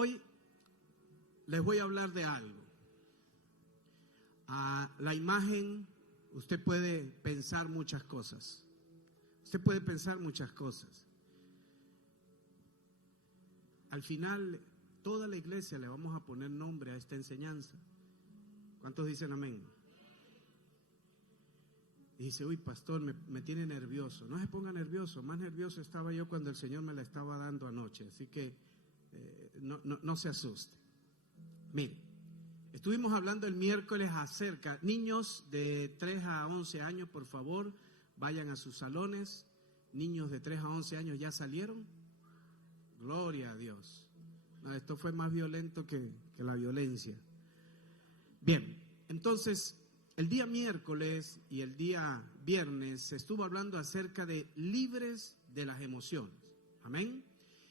Hoy les voy a hablar de algo. A la imagen usted puede pensar muchas cosas. Usted puede pensar muchas cosas. Al final, toda la iglesia le vamos a poner nombre a esta enseñanza. ¿Cuántos dicen amén? Y dice, uy, pastor, me tiene nervioso. No se ponga nervioso. Más nervioso estaba yo cuando el Señor me la estaba dando anoche. Así que no se asuste. Mire, estuvimos hablando el miércoles acerca, niños de 3 a 11 años, por favor, vayan a sus salones. Niños de 3 a 11 años ya salieron. Gloria a Dios. No, esto fue más violento que la violencia. Bien, entonces, el día miércoles y el día viernes se estuvo hablando acerca de libres de las emociones. Amén.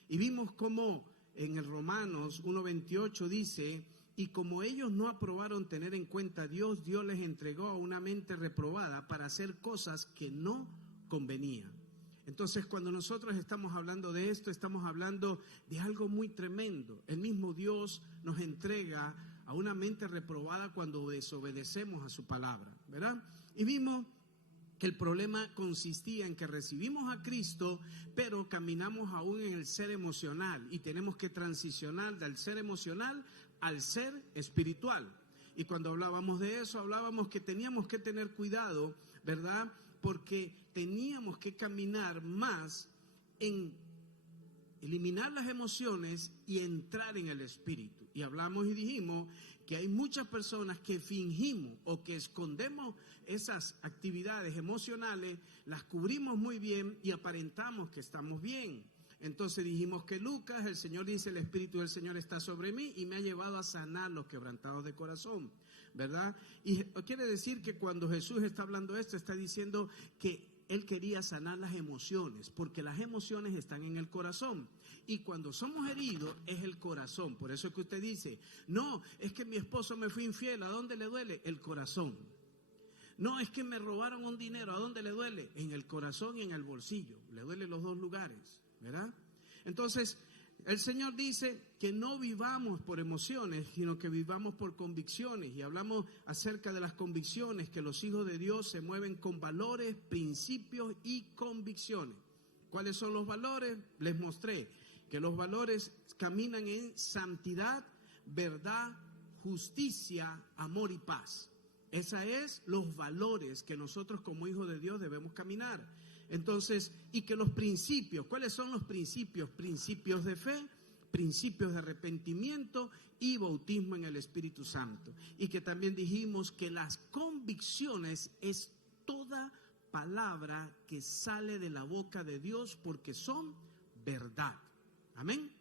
Y vimos cómo en el Romanos 1:28 dice, y como ellos no aprobaron tener en cuenta a Dios, Dios les entregó a una mente reprobada para hacer cosas que no convenían. Entonces, cuando nosotros estamos hablando de esto, estamos hablando de algo muy tremendo. El mismo Dios nos entrega a una mente reprobada cuando desobedecemos a su palabra, ¿verdad? Y vimos que el problema consistía en que recibimos a Cristo, pero caminamos aún en el ser emocional y tenemos que transicionar del ser emocional al ser espiritual. Y cuando hablábamos de eso, hablábamos que teníamos que tener cuidado, ¿verdad? Porque teníamos que caminar más en eliminar las emociones y entrar en el espíritu. Y hablamos y dijimos que hay muchas personas que fingimos o que escondemos esas actividades emocionales, las cubrimos muy bien y aparentamos que estamos bien. Entonces dijimos que Lucas, el Señor dice, el Espíritu del Señor está sobre mí y me ha llevado a sanar los quebrantados de corazón, ¿verdad? Y quiere decir que cuando Jesús está hablando esto, está diciendo que Él quería sanar las emociones, porque las emociones están en el corazón. Y cuando somos heridos es el corazón. Por eso es que usted dice, no, es que mi esposo me fue infiel. ¿A dónde le duele? El corazón. No, es que me robaron un dinero. ¿A dónde le duele? En el corazón y en el bolsillo. Le duele los dos lugares, ¿verdad? Entonces, el Señor dice que no vivamos por emociones, sino que vivamos por convicciones. Y hablamos acerca de las convicciones, que los hijos de Dios se mueven con valores, principios y convicciones. ¿Cuáles son los valores? Les mostré que los valores caminan en santidad, verdad, justicia, amor y paz. Esos son los valores que nosotros como hijos de Dios debemos caminar. Entonces, y que los principios, ¿cuáles son los principios? Principios de fe, principios de arrepentimiento y bautismo en el Espíritu Santo. Y que también dijimos que las convicciones es toda palabra que sale de la boca de Dios porque son verdad. Amén.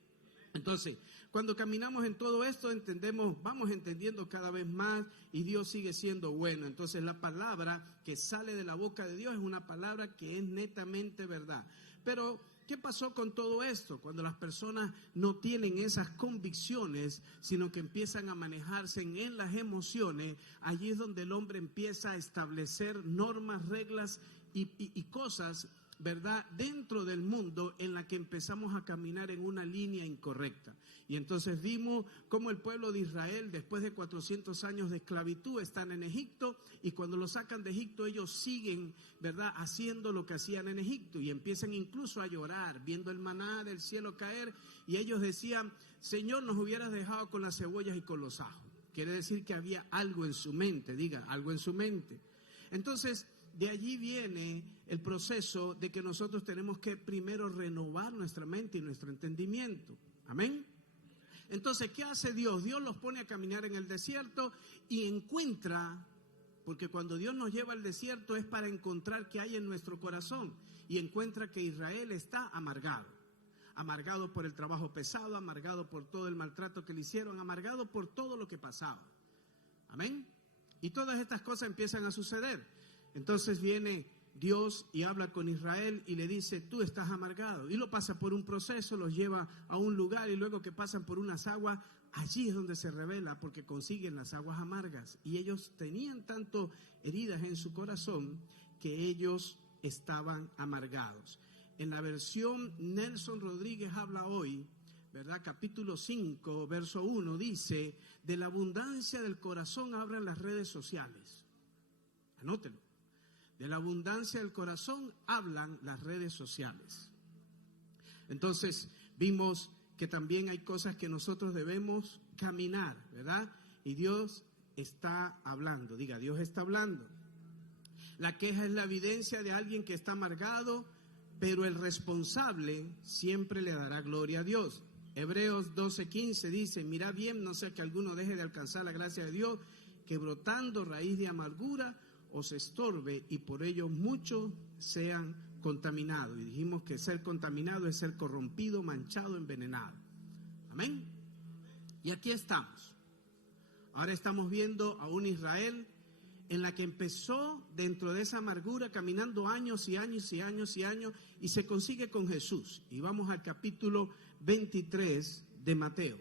Entonces, cuando caminamos en todo esto, entendemos, vamos entendiendo cada vez más y Dios sigue siendo bueno. Entonces, la palabra que sale de la boca de Dios es una palabra que es netamente verdad. Pero, ¿qué pasó con todo esto? Cuando las personas no tienen esas convicciones, sino que empiezan a manejarse en las emociones, allí es donde el hombre empieza a establecer normas, reglas y cosas, ¿verdad?, dentro del mundo en la que empezamos a caminar en una línea incorrecta. Y entonces vimos cómo el pueblo de Israel, después de 400 años de esclavitud, están en Egipto, y cuando lo sacan de Egipto ellos siguen, ¿verdad?, haciendo lo que hacían en Egipto, y empiezan incluso a llorar, viendo el maná del cielo caer, y ellos decían, Señor, nos hubieras dejado con las cebollas y con los ajos. Quiere decir que había algo en su mente, diga, algo en su mente. Entonces, de allí viene el proceso de que nosotros tenemos que primero renovar nuestra mente y nuestro entendimiento. Amén. Entonces, ¿qué hace Dios? Dios los pone a caminar en el desierto y encuentra, porque cuando Dios nos lleva al desierto es para encontrar qué hay en nuestro corazón, y encuentra que Israel está amargado. Amargado por el trabajo pesado, amargado por todo el maltrato que le hicieron, amargado por todo lo que pasaba. Amén. Y todas estas cosas empiezan a suceder. Entonces viene Dios y habla con Israel y le dice, tú estás amargado. Y lo pasa por un proceso, los lleva a un lugar, y luego que pasan por unas aguas, allí es donde se revela, porque consiguen las aguas amargas. Y ellos tenían tanto heridas en su corazón que ellos estaban amargados. En la versión Nelson Rodríguez habla hoy, ¿verdad? Capítulo 5, verso 1 dice, de la abundancia del corazón hablan las redes sociales. Anótelo. De la abundancia del corazón hablan las redes sociales. Entonces, vimos que también hay cosas que nosotros debemos caminar, ¿verdad? Y Dios está hablando. Diga, Dios está hablando. La queja es la evidencia de alguien que está amargado, pero el responsable siempre le dará gloria a Dios. Hebreos 12:15 dice, mirad bien, no sea que alguno deje de alcanzar la gracia de Dios, que brotando raíz de amargura os estorbe y por ello muchos sean contaminados. Y dijimos que ser contaminado es ser corrompido, manchado, envenenado. Amén. Y aquí estamos. Ahora estamos viendo a un Israel en la que empezó dentro de esa amargura, caminando años y años y años y años, y se consigue con Jesús. Y vamos al capítulo 23 de Mateo.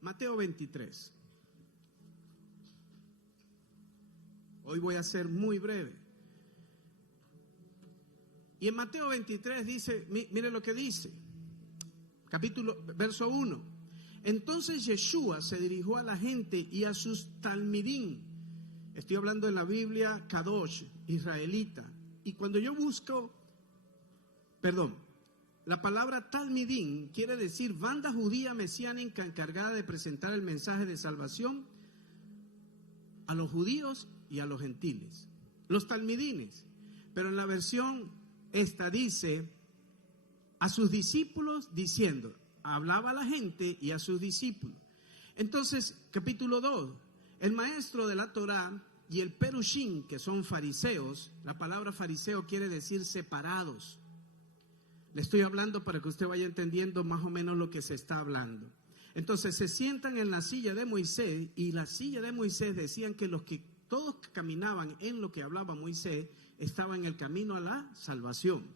Mateo 23. Hoy voy a ser muy breve. Y en Mateo 23 dice, mire lo que dice, verso 1. Entonces Yeshua se dirigió a la gente y a sus talmidín. Estoy hablando de la Biblia Kadosh, israelita. Y cuando yo busco, la palabra talmidín quiere decir banda judía mesiánica encargada de presentar el mensaje de salvación a los judíos y a los gentiles. Los talmidines. Pero en la versión esta dice a sus discípulos diciendo, hablaba a la gente y a sus discípulos. Entonces, capítulo 2, el maestro de la Torá y el perushim, que son fariseos, la palabra fariseo quiere decir separados. Le estoy hablando para que usted vaya entendiendo más o menos lo que se está hablando. Entonces se sientan en la silla de Moisés, y la silla de Moisés decían que todos que caminaban en lo que hablaba Moisés estaban en el camino a la salvación.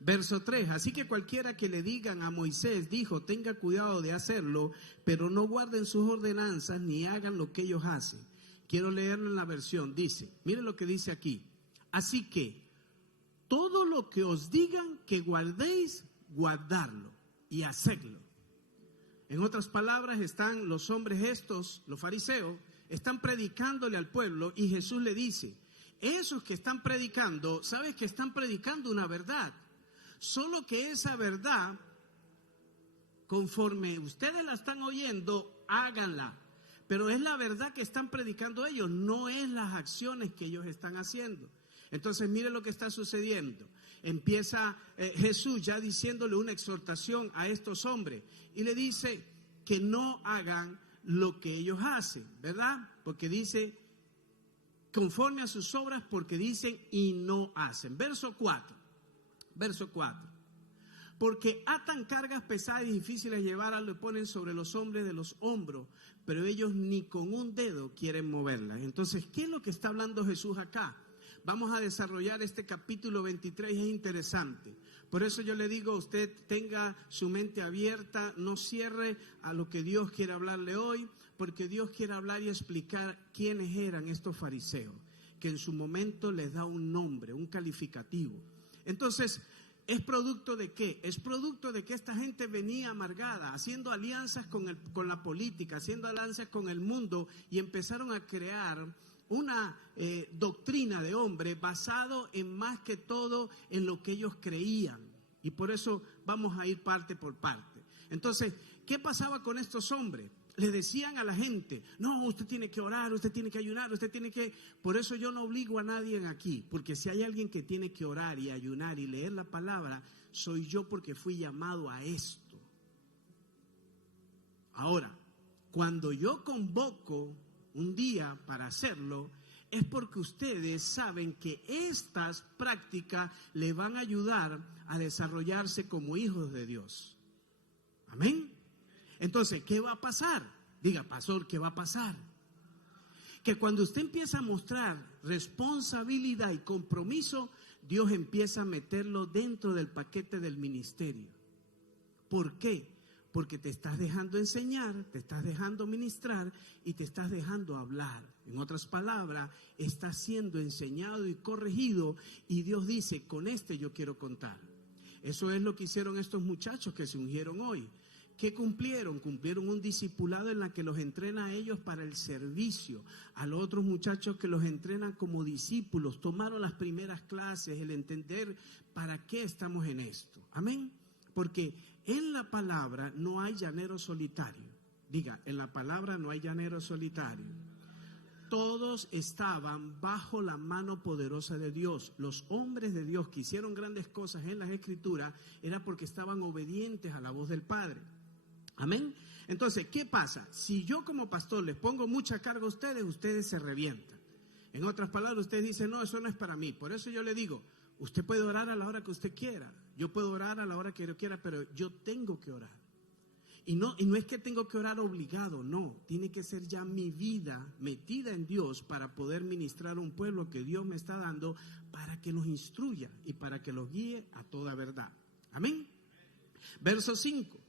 Verso 3, así que cualquiera que le digan a Moisés, dijo, tenga cuidado de hacerlo, pero no guarden sus ordenanzas ni hagan lo que ellos hacen. Quiero leerlo en la versión, dice, mire lo que dice aquí, así que todo lo que os digan que guardéis, guardarlo y hacedlo. En otras palabras, están los hombres estos, los fariseos, están predicándole al pueblo y Jesús le dice, esos que están predicando, sabes que están predicando una verdad, solo que esa verdad, conforme ustedes la están oyendo, háganla. Pero es la verdad que están predicando ellos, no es las acciones que ellos están haciendo. Entonces mire lo que está sucediendo. Empieza Jesús ya diciéndole una exhortación a estos hombres y le dice que no hagan lo que ellos hacen, ¿verdad? Porque dice conforme a sus obras, porque dicen y no hacen. Verso 4. Porque atan cargas pesadas y difíciles de llevar, lo ponen sobre los hombres de los hombros, pero ellos ni con un dedo quieren moverlas. Entonces, ¿qué es lo que está hablando Jesús acá? Vamos a desarrollar este capítulo 23, es interesante. Por eso yo le digo a usted, tenga su mente abierta, no cierre a lo que Dios quiere hablarle hoy, porque Dios quiere hablar y explicar quiénes eran estos fariseos, que en su momento les da un nombre, un calificativo. Entonces, ¿es producto de qué? Es producto de que esta gente venía amargada, haciendo alianzas con la política, haciendo alianzas con el mundo, y empezaron a crear una doctrina de hombre basado en más que todo en lo que ellos creían. Y por eso vamos a ir parte por parte. Entonces, ¿qué pasaba con estos hombres? Le decían a la gente, no, usted tiene que orar, usted tiene que ayunar, usted tiene que... Por eso yo no obligo a nadie aquí, porque si hay alguien que tiene que orar y ayunar y leer la palabra, soy yo, porque fui llamado a esto. Ahora, cuando yo convoco un día para hacerlo, es porque ustedes saben que estas prácticas le van a ayudar a desarrollarse como hijos de Dios. Amén. Entonces, ¿qué va a pasar? Diga, pastor, ¿qué va a pasar? Que cuando usted empieza a mostrar responsabilidad y compromiso, Dios empieza a meterlo dentro del paquete del ministerio. ¿Por qué? Porque te estás dejando enseñar, te estás dejando ministrar y te estás dejando hablar. En otras palabras, estás siendo enseñado y corregido, y Dios dice, con este yo quiero contar. Eso es lo que hicieron estos muchachos que se ungieron hoy. ¿Qué cumplieron? Cumplieron un discipulado en la que los entrena a ellos para el servicio, a los otros muchachos que los entrenan como discípulos, tomaron las primeras clases, el entender para qué estamos en esto. Amén. Porque en la palabra no hay llanero solitario. Diga, en la palabra no hay llanero solitario. Todos estaban bajo la mano poderosa de Dios. Los hombres de Dios que hicieron grandes cosas en las Escrituras era porque estaban obedientes a la voz del Padre. Amén. Entonces, ¿qué pasa? Si yo como pastor les pongo mucha carga a ustedes, ustedes se revientan. En otras palabras, ustedes dicen, no, eso no es para mí. Por eso yo le digo, usted puede orar a la hora que usted quiera. Yo puedo orar a la hora que yo quiera, pero yo tengo que orar. Y no es que tengo que orar obligado, no. Tiene que ser ya mi vida metida en Dios para poder ministrar a un pueblo que Dios me está dando para que los instruya y para que los guíe a toda verdad. Amén. Verso 5.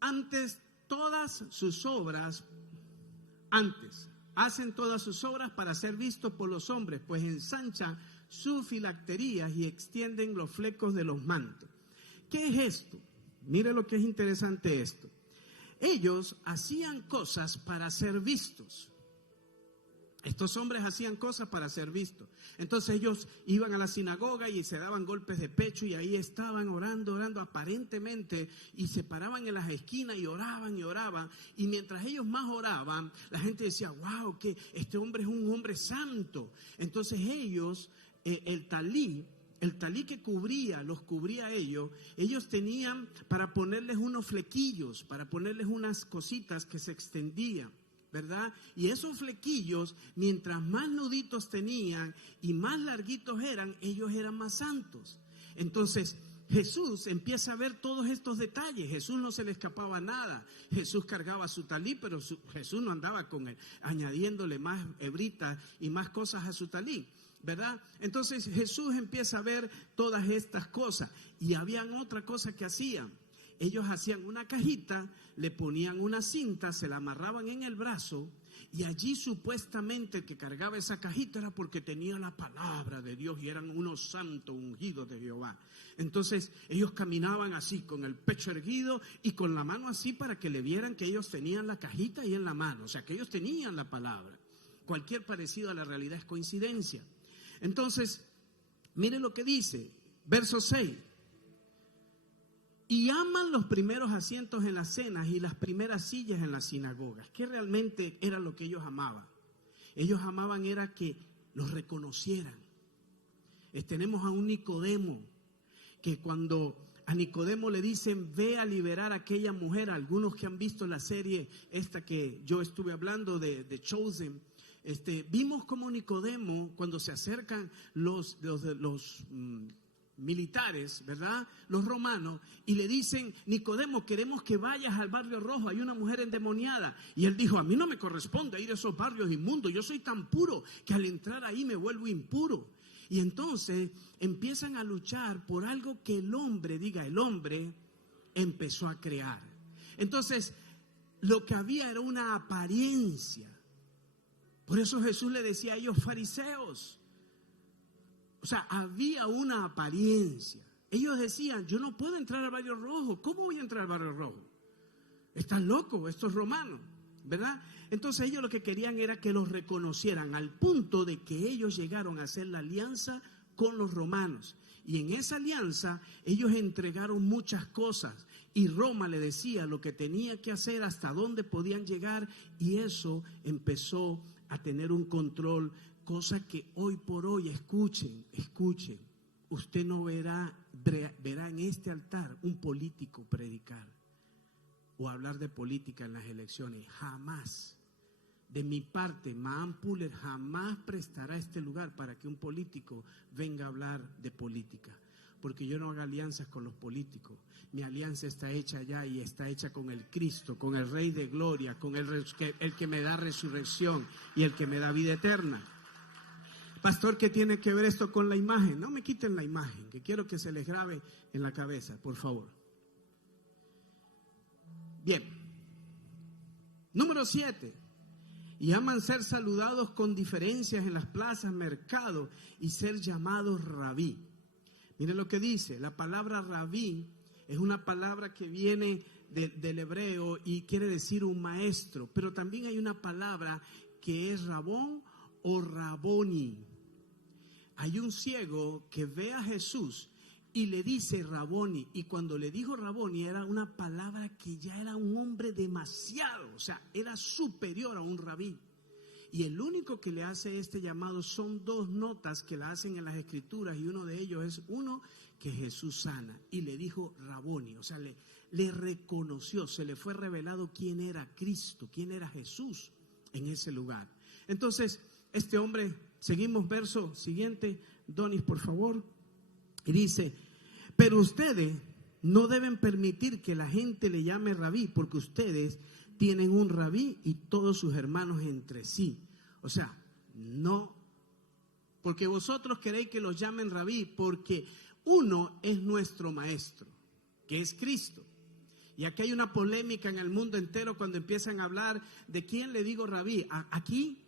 Hacen todas sus obras para ser vistos por los hombres, pues ensanchan sus filacterías y extienden los flecos de los mantos. ¿Qué es esto? Mire lo que es interesante esto. Ellos hacían cosas para ser vistos. Estos hombres hacían cosas para ser vistos. Entonces ellos iban a la sinagoga y se daban golpes de pecho y ahí estaban orando aparentemente, y se paraban en las esquinas y oraban. Y mientras ellos más oraban, la gente decía, wow, que este hombre es un hombre santo. Entonces ellos, el talí que los cubría a ellos tenían para ponerles unos flequillos, para ponerles unas cositas que se extendían, ¿verdad? Y esos flequillos, mientras más nuditos tenían y más larguitos eran, ellos eran más santos. Entonces Jesús empieza a ver todos estos detalles. Jesús no se le escapaba nada. Jesús cargaba su talí, pero Jesús no andaba con él, añadiéndole más hebritas y más cosas a su talí, ¿verdad? Entonces Jesús empieza a ver todas estas cosas. Y habían otra cosa que hacían. Ellos hacían una cajita, le ponían una cinta, se la amarraban en el brazo, y allí supuestamente el que cargaba esa cajita era porque tenía la palabra de Dios y eran unos santos ungidos de Jehová. Entonces ellos caminaban así, con el pecho erguido y con la mano así, para que le vieran que ellos tenían la cajita ahí en la mano, o sea que ellos tenían la palabra. Cualquier parecido a la realidad es coincidencia. Entonces, mire lo que dice, verso 6. Y aman los primeros asientos en las cenas y las primeras sillas en las sinagogas. ¿Qué realmente era lo que ellos amaban? Ellos amaban era que los reconocieran. Tenemos a un Nicodemo, que cuando a Nicodemo le dicen, ve a liberar a aquella mujer, algunos que han visto la serie esta que yo estuve hablando de Chosen, vimos como Nicodemo, cuando se acercan los militares, ¿verdad? Los romanos, y le dicen, Nicodemo, queremos que vayas al barrio rojo, hay una mujer endemoniada. Y él dijo, a mí no me corresponde ir a esos barrios inmundos, yo soy tan puro que al entrar ahí me vuelvo impuro. Y entonces empiezan a luchar por algo que el hombre empezó a crear. Entonces, lo que había era una apariencia. Por eso Jesús le decía a ellos, fariseos. O sea, había una apariencia. Ellos decían, yo no puedo entrar al barrio rojo. ¿Cómo voy a entrar al barrio rojo? Están locos estos romanos, ¿verdad? Entonces ellos lo que querían era que los reconocieran, al punto de que ellos llegaron a hacer la alianza con los romanos. Y en esa alianza ellos entregaron muchas cosas. Y Roma le decía lo que tenía que hacer, hasta dónde podían llegar. Y eso empezó a tener un control. Cosa que hoy por hoy, escuchen, usted no verá en este altar un político predicar o hablar de política en las elecciones, jamás. De mi parte, Mahan Puller jamás prestará este lugar para que un político venga a hablar de política, porque yo no hago alianzas con los políticos. Mi alianza está hecha ya y está hecha con el Cristo, con el Rey de Gloria, con el que me da resurrección y el que me da vida eterna. Pastor, ¿qué tiene que ver esto con la imagen? No me quiten la imagen, que quiero que se les grabe en la cabeza, por favor. Bien. Número 7. Y aman ser saludados con diferencias en las plazas, mercados, y ser llamados rabí. Mire lo que dice, la palabra rabí Es una palabra que viene del hebreo y quiere decir un maestro, pero también hay una palabra que es rabón o raboni. Hay un ciego que ve a Jesús y le dice Raboni, y cuando le dijo Raboni era una palabra que ya era un hombre demasiado, o sea, era superior a un rabí. Y el único que le hace este llamado son dos notas que la hacen en las escrituras, y uno de ellos es uno que Jesús sana, y le dijo Raboni, o sea, le reconoció, se le fue revelado quién era Cristo, quién era Jesús en ese lugar. Entonces, este hombre, seguimos verso siguiente, Donis, por favor, y dice: pero ustedes no deben permitir que la gente le llame rabí, porque ustedes tienen un rabí y todos sus hermanos entre sí. O sea, no, porque vosotros queréis que los llamen rabí, porque uno es nuestro maestro, que es Cristo. Y aquí hay una polémica en el mundo entero cuando empiezan a hablar de quién le digo rabí. Aquí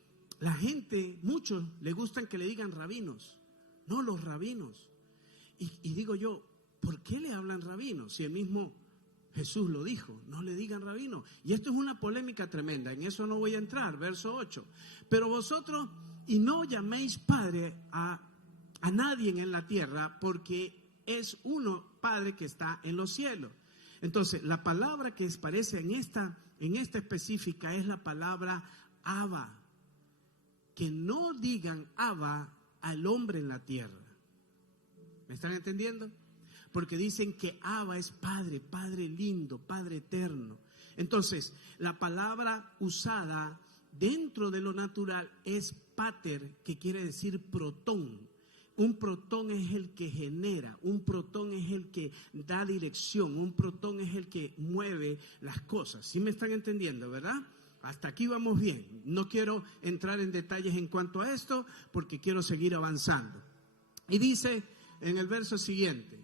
la gente, muchos le gustan que le digan rabinos, no los rabinos. Y digo yo, ¿por qué le hablan rabinos? Si el mismo Jesús lo dijo, no le digan rabino. Y esto es una polémica tremenda, en eso no voy a entrar, verso 8. Pero vosotros, y no llaméis padre a nadie en la tierra, porque es uno Padre que está en los cielos. Entonces, la palabra que aparece en esta específica es la palabra Abba. Que no digan Abba al hombre en la tierra. ¿Me están entendiendo? Porque dicen que Abba es Padre, Padre lindo, Padre eterno. Entonces, la palabra usada dentro de lo natural es pater, que quiere decir protón. Un protón es el que genera, un protón es el que da dirección, un protón es el que mueve las cosas. ¿Sí me están entendiendo, verdad? Hasta aquí vamos bien. No quiero entrar en detalles en cuanto a esto porque quiero seguir avanzando. Y dice en el verso siguiente,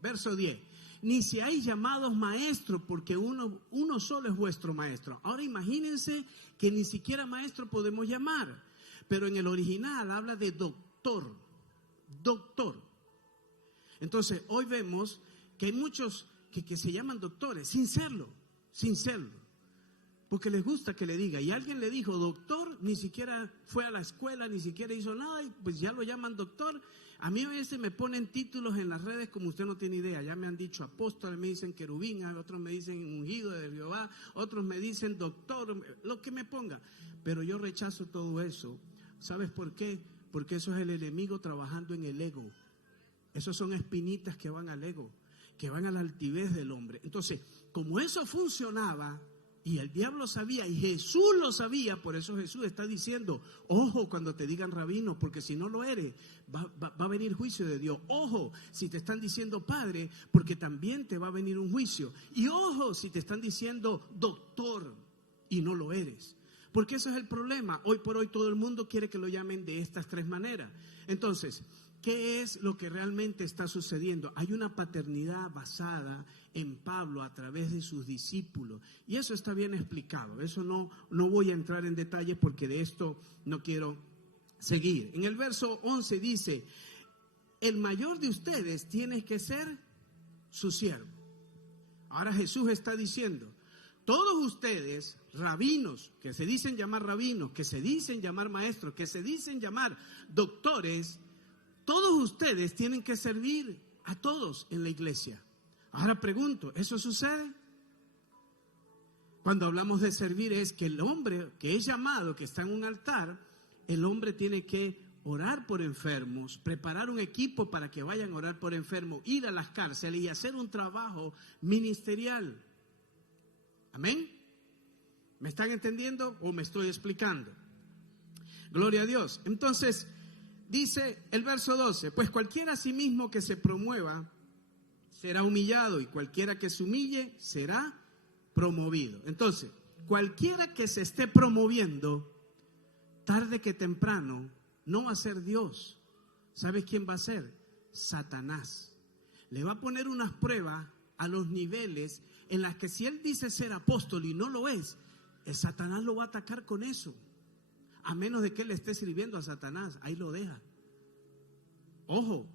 verso 10, ni seáis llamados maestros, porque uno solo es vuestro maestro. Ahora imagínense que ni siquiera maestro podemos llamar, pero en el original habla de doctor. Entonces hoy vemos que hay muchos que se llaman doctores sin serlo, porque les gusta que le diga. Y alguien le dijo doctor, ni siquiera fue a la escuela, ni siquiera hizo nada, y pues ya lo llaman doctor. A mí a veces me ponen títulos en las redes como usted no tiene idea. Ya me han dicho apóstol, me dicen querubín, otros me dicen ungido de Jehová, otros me dicen doctor, lo que me ponga. Pero yo rechazo todo eso. ¿Sabes por qué? Porque eso es el enemigo trabajando en el ego. Esos son espinitas que van al ego, que van a la altivez del hombre. Entonces, como eso funcionaba y el diablo sabía y Jesús lo sabía, por eso Jesús está diciendo, ojo cuando te digan rabino, porque si no lo eres, va a venir juicio de Dios. Ojo si te están diciendo padre, porque también te va a venir un juicio. Y ojo si te están diciendo doctor y no lo eres. Porque eso es el problema. Hoy por hoy todo el mundo quiere que lo llamen de estas tres maneras. Entonces, ¿qué es lo que realmente está sucediendo? Hay una paternidad basada en Pablo a través de sus discípulos. Y eso está bien explicado. Eso no voy a entrar en detalles porque de esto no quiero seguir. En el verso 11 dice, el mayor de ustedes tiene que ser su siervo. Ahora Jesús está diciendo, todos ustedes, rabinos, que se dicen llamar rabinos, que se dicen llamar maestros, que se dicen llamar doctores, todos ustedes tienen que servir a todos en la iglesia. Ahora pregunto, ¿eso sucede? Cuando hablamos de servir es que el hombre que es llamado, que está en un altar, el hombre tiene que orar por enfermos, preparar un equipo para que vayan a orar por enfermos, ir a las cárceles y hacer un trabajo ministerial. Amén. ¿Me están entendiendo o me estoy explicando? Gloria a Dios. Entonces, dice el verso 12, pues cualquiera a sí mismo que se promueva será humillado y cualquiera que se humille será promovido. Entonces, cualquiera que se esté promoviendo, tarde que temprano, no va a ser Dios. ¿Sabes quién va a ser? Satanás. Le va a poner unas pruebas a los niveles en las que si él dice ser apóstol y no lo es, el Satanás lo va a atacar con eso. A menos de que él le esté sirviendo a Satanás, ahí lo deja. Ojo.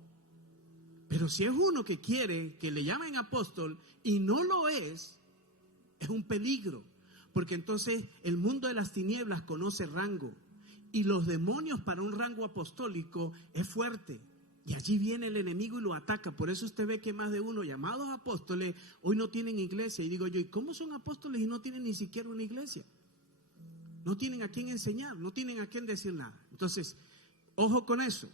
Pero si es uno que quiere que le llamen apóstol y no lo es un peligro. Porque entonces el mundo de las tinieblas conoce rango. Y los demonios para un rango apostólico es fuerte. Y allí viene el enemigo y lo ataca. Por eso usted ve que más de uno llamados apóstoles hoy no tienen iglesia. Y digo yo, ¿y cómo son apóstoles y no tienen ni siquiera una iglesia? No tienen a quién enseñar, no tienen a quién decir nada. Entonces, ojo con eso,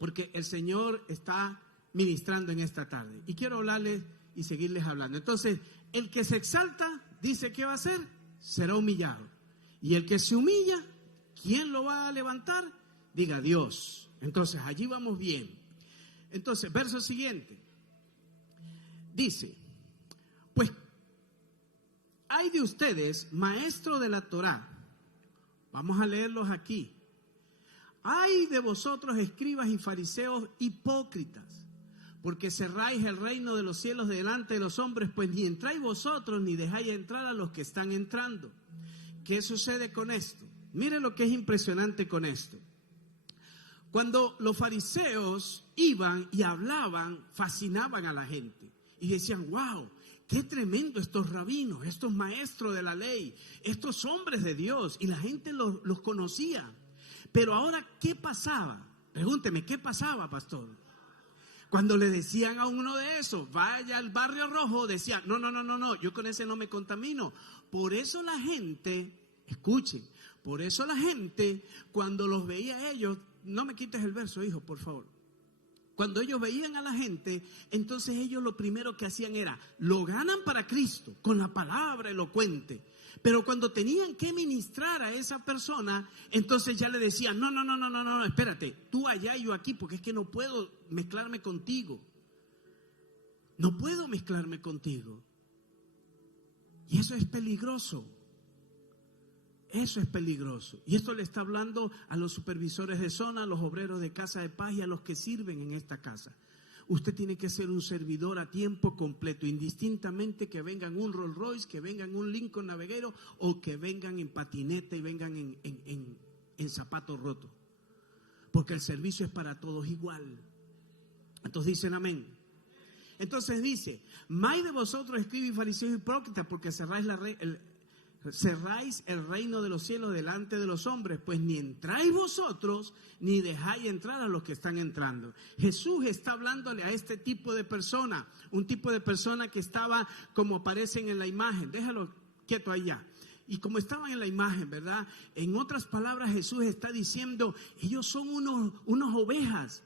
porque el Señor está ministrando en esta tarde. Y quiero hablarles y seguirles hablando. Entonces, el que se exalta, dice que va a hacer, será humillado. Y el que se humilla, ¿quién lo va a levantar? Diga Dios. Entonces, allí vamos bien. Entonces, verso siguiente. Dice, pues, hay de ustedes, maestro de la Torá. Vamos a leerlos aquí. Hay de vosotros, escribas y fariseos hipócritas, porque cerráis el reino de los cielos delante de los hombres, pues ni entráis vosotros ni dejáis entrar a los que están entrando. ¿Qué sucede con esto? Mire lo que es impresionante con esto. Cuando los fariseos iban y hablaban, fascinaban a la gente y decían, wow, qué tremendo estos rabinos, estos maestros de la ley, estos hombres de Dios, y la gente los conocía. Pero ahora, ¿qué pasaba? Pregúnteme, ¿qué pasaba, pastor? Cuando le decían a uno de esos, vaya al barrio rojo, decían, no, yo con ese no me contamino. Por eso la gente, escuchen, por eso la gente, cuando los veía a ellos, no me quites el verso, hijo, por favor. Cuando ellos veían a la gente, entonces ellos lo primero que hacían era, lo ganan para Cristo, con la palabra elocuente. Pero cuando tenían que ministrar a esa persona, entonces ya le decían, no, espérate, tú allá y yo aquí, porque es que no puedo mezclarme contigo. No puedo mezclarme contigo. Y eso es peligroso. Eso es peligroso. Y esto le está hablando a los supervisores de zona, a los obreros de casa de paz y a los que sirven en esta casa. Usted tiene que ser un servidor a tiempo completo, indistintamente que vengan un Rolls Royce, que vengan un Lincoln Navigator o que vengan en patineta y vengan en zapatos rotos. Porque el servicio es para todos igual. Entonces dicen amén. Entonces dice, may de vosotros, escribas y fariseos hipócritas, porque cerráis el reino de los cielos delante de los hombres, pues ni entráis vosotros ni dejáis entrar a los que están entrando. Jesús está hablándole a este tipo de persona, un tipo de persona que estaba como aparecen en la imagen. Déjalo quieto allá. Y como estaban en la imagen, ¿verdad? En otras palabras, Jesús está diciendo, ellos son unos ovejas,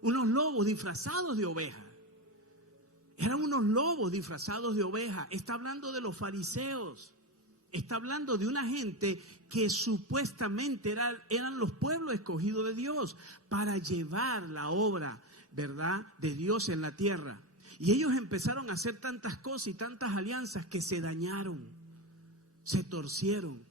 unos lobos disfrazados de ovejas. Eran unos lobos disfrazados de ovejas. Está hablando de los fariseos. Está hablando de una gente que supuestamente eran los pueblos escogidos de Dios para llevar la obra, ¿verdad?, de Dios en la tierra. Y ellos empezaron a hacer tantas cosas y tantas alianzas que se dañaron, se torcieron.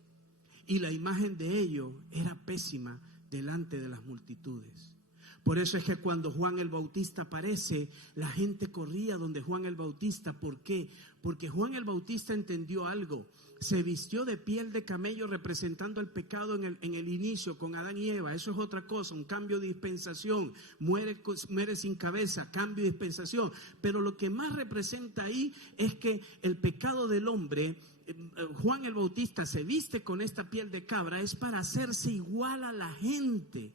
Y la imagen de ellos era pésima delante de las multitudes. Por eso es que cuando Juan el Bautista aparece, la gente corría donde Juan el Bautista. ¿Por qué? Porque Juan el Bautista entendió algo. Se vistió de piel de camello representando el pecado en el inicio con Adán y Eva. Eso es otra cosa, un cambio de dispensación. Muere sin cabeza, cambio de dispensación. Pero lo que más representa ahí es que el pecado del hombre, Juan el Bautista se viste con esta piel de cabra, es para hacerse igual a la gente.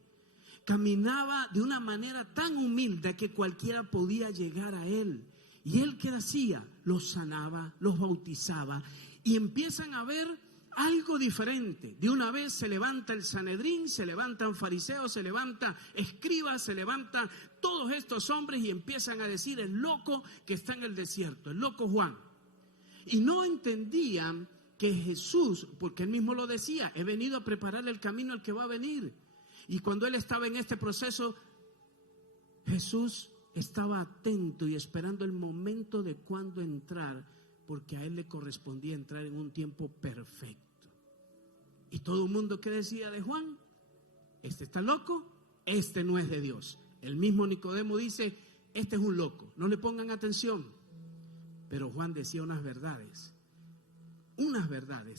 Caminaba de una manera tan humilde que cualquiera podía llegar a él. ¿Y él qué hacía? Los sanaba, los bautizaba. Y empiezan a ver algo diferente. De una vez se levanta el Sanedrín, se levantan fariseos, se levantan escribas, se levantan todos estos hombres y empiezan a decir el loco que está en el desierto, el loco Juan. Y no entendían que Jesús, porque él mismo lo decía, he venido a preparar el camino al que va a venir. Y cuando él estaba en este proceso, Jesús estaba atento y esperando el momento de cuándo entrar, porque a él le correspondía entrar en un tiempo perfecto. Y todo el mundo, ¿qué decía de Juan? Este está loco, este no es de Dios. El mismo Nicodemo dice, este es un loco, no le pongan atención. Pero Juan decía unas verdades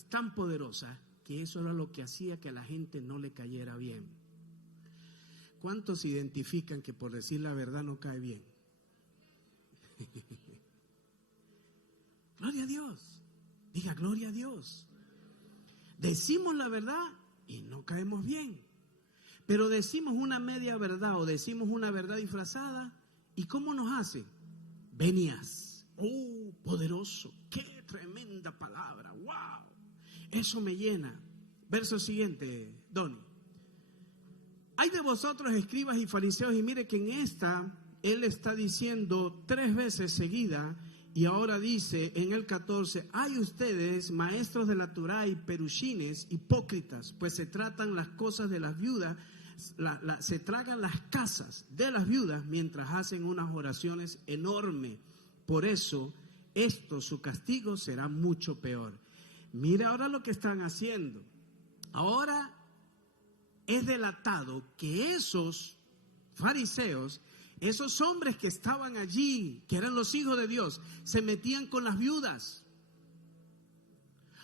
tan poderosas que eso era lo que hacía que a la gente no le cayera bien. ¿Cuántos identifican que por decir la verdad no cae bien? Gloria a Dios. Diga gloria a Dios. Decimos la verdad y no caemos bien. Pero decimos una media verdad o decimos una verdad disfrazada. ¿Y cómo nos hace? Venías. Oh, poderoso. Qué tremenda palabra. Wow. Eso me llena. Verso siguiente, Donny. Hay de vosotros, escribas y fariseos, y mire que en esta él está diciendo 3 veces seguida, y ahora dice en el 14, hay ustedes, maestros de la Torá y perushines, hipócritas, pues se tratan las cosas de las viudas, se tragan las casas de las viudas mientras hacen unas oraciones enormes. Por eso, su castigo será mucho peor. Mira ahora lo que están haciendo. Ahora es delatado que esos fariseos, esos hombres que estaban allí, que eran los hijos de Dios, se metían con las viudas.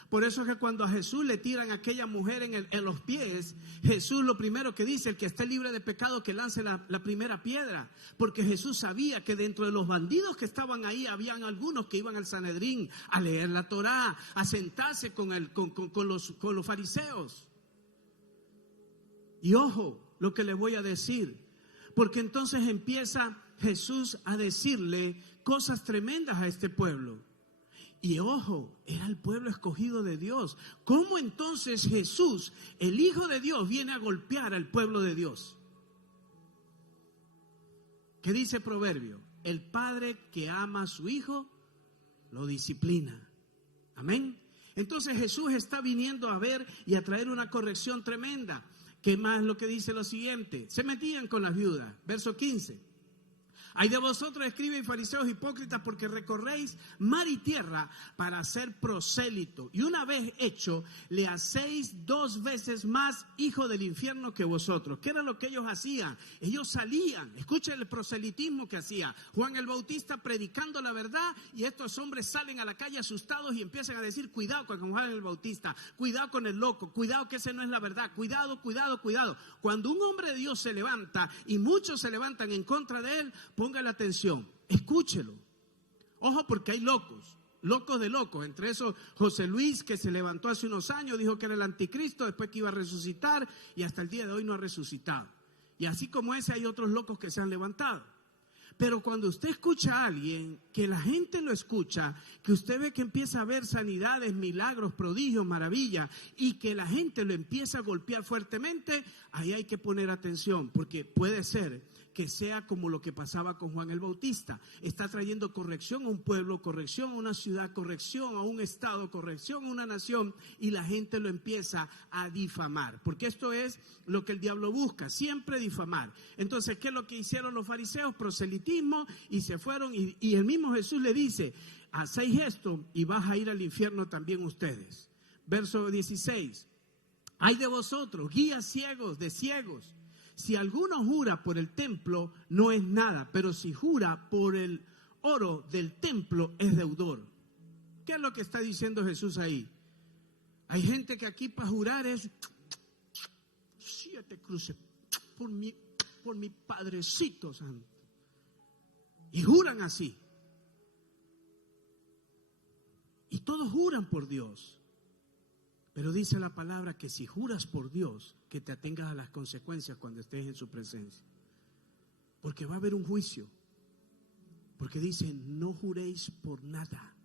Por eso es que cuando a Jesús le tiran a aquella mujer en los pies, Jesús lo primero que dice, el que esté libre de pecado que lance la primera piedra. Porque Jesús sabía que dentro de los bandidos que estaban ahí, habían algunos que iban al Sanedrín a leer la Torá, a sentarse con los fariseos. Y ojo lo que les voy a decir, porque entonces empieza Jesús a decirle cosas tremendas a este pueblo. Y ojo, era el pueblo escogido de Dios. ¿Cómo entonces Jesús, el Hijo de Dios, viene a golpear al pueblo de Dios? ¿Qué dice Proverbio? El padre que ama a su hijo lo disciplina. Amén. Entonces Jesús está viniendo a ver y a traer una corrección tremenda. ¿Qué más lo que dice lo siguiente? Se metían con las viudas. Verso 15. Hay de vosotros, escribas y fariseos hipócritas, porque recorréis mar y tierra para hacer prosélito. Y una vez hecho, le hacéis 2 veces más hijo del infierno que vosotros. ¿Qué era lo que ellos hacían? Ellos salían. Escuchen el proselitismo que hacía Juan el Bautista predicando la verdad. Y estos hombres salen a la calle asustados y empiezan a decir, cuidado con Juan el Bautista, cuidado con el loco, cuidado que ese no es la verdad, cuidado, cuidado, cuidado. Cuando un hombre de Dios se levanta y muchos se levantan en contra de él, ponga la atención, escúchelo. Ojo, porque hay locos de locos. Entre esos, José Luis, que se levantó hace unos años, dijo que era el anticristo, después que iba a resucitar, y hasta el día de hoy no ha resucitado. Y así como ese, hay otros locos que se han levantado. Pero cuando usted escucha a alguien, que la gente lo escucha, que usted ve que empieza a ver sanidades, milagros, prodigios, maravillas, y que la gente lo empieza a golpear fuertemente, ahí hay que poner atención, porque puede ser que sea como lo que pasaba con Juan el Bautista. Está trayendo corrección a un pueblo, corrección a una ciudad, corrección a un estado, corrección a una nación, y la gente lo empieza a difamar, porque esto es lo que el diablo busca, siempre difamar. Entonces, ¿qué es lo que hicieron los fariseos? Proselitismo, y se fueron, y el mismo Jesús le dice, hacéis esto y vas a ir al infierno también ustedes. Verso 16, hay de vosotros, guías ciegos de ciegos. Si alguno jura por el templo, no es nada, pero si jura por el oro del templo, es deudor. ¿Qué es lo que está diciendo Jesús ahí? Hay gente que aquí para jurar es 7 cruces por mi Padrecito Santo. Y juran así. Y todos juran por Dios. Pero dice la palabra que si juras por Dios, que te atengas a las consecuencias cuando estés en su presencia. Porque va a haber un juicio. Porque dice, no juréis por nada.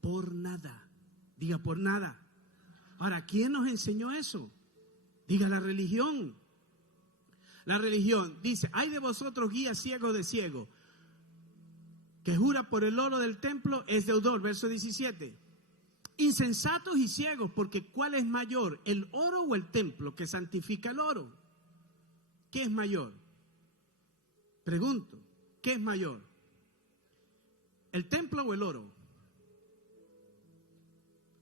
Por nada. Diga, por nada. Ahora, ¿quién nos enseñó eso? Diga, la religión. La religión dice, hay de vosotros guías ciegos de ciego, que jura por el oro del templo, es deudor. Verso 17. Insensatos y ciegos, porque ¿cuál es mayor, el oro o el templo que santifica el oro? ¿Qué es mayor? Pregunto, ¿qué es mayor? ¿El templo o el oro?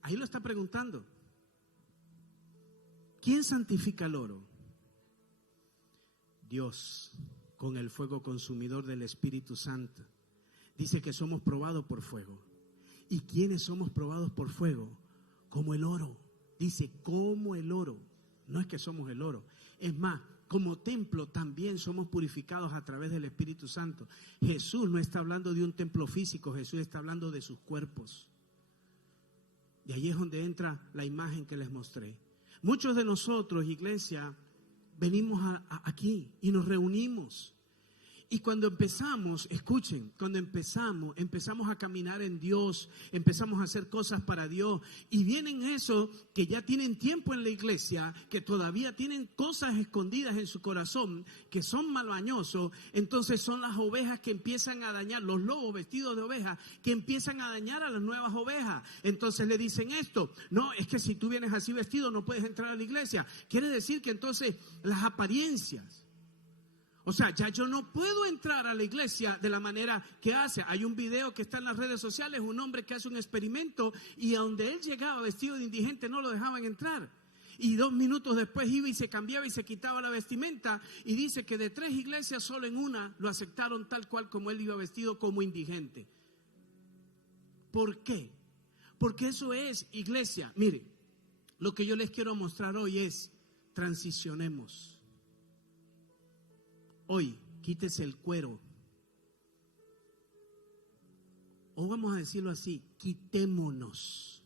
Ahí lo está preguntando. ¿Quién santifica el oro? Dios, con el fuego consumidor del Espíritu Santo. Dice que somos probados por fuego. ¿Y quiénes somos probados por fuego? Como el oro. Dice, como el oro. No es que somos el oro. Es más, como templo también somos purificados a través del Espíritu Santo. Jesús no está hablando de un templo físico, Jesús está hablando de sus cuerpos. Y ahí es donde entra la imagen que les mostré. Muchos de nosotros, iglesia, venimos aquí y nos reunimos. Y cuando empezamos, escuchen, cuando empezamos a caminar en Dios, empezamos a hacer cosas para Dios, y vienen esos que ya tienen tiempo en la iglesia, que todavía tienen cosas escondidas en su corazón, que son malvañosos. Entonces son las ovejas que empiezan a dañar, los lobos vestidos de ovejas, que empiezan a dañar a las nuevas ovejas. Entonces le dicen esto: no, es que si tú vienes así vestido no puedes entrar a la iglesia. Quiere decir que entonces las apariencias, o sea, ya yo no puedo entrar a la iglesia de la manera que hace. Hay un video que está en las redes sociales, un hombre que hace un experimento, y a donde él llegaba vestido de indigente no lo dejaban entrar. Y 2 minutos después iba y se cambiaba y se quitaba la vestimenta, y dice que de 3 iglesias solo en una lo aceptaron tal cual como él iba vestido, como indigente. ¿Por qué? Porque eso es iglesia. Mire, lo que yo les quiero mostrar hoy es: transicionemos. Hoy, quítese el cuero. O vamos a decirlo así, quitémonos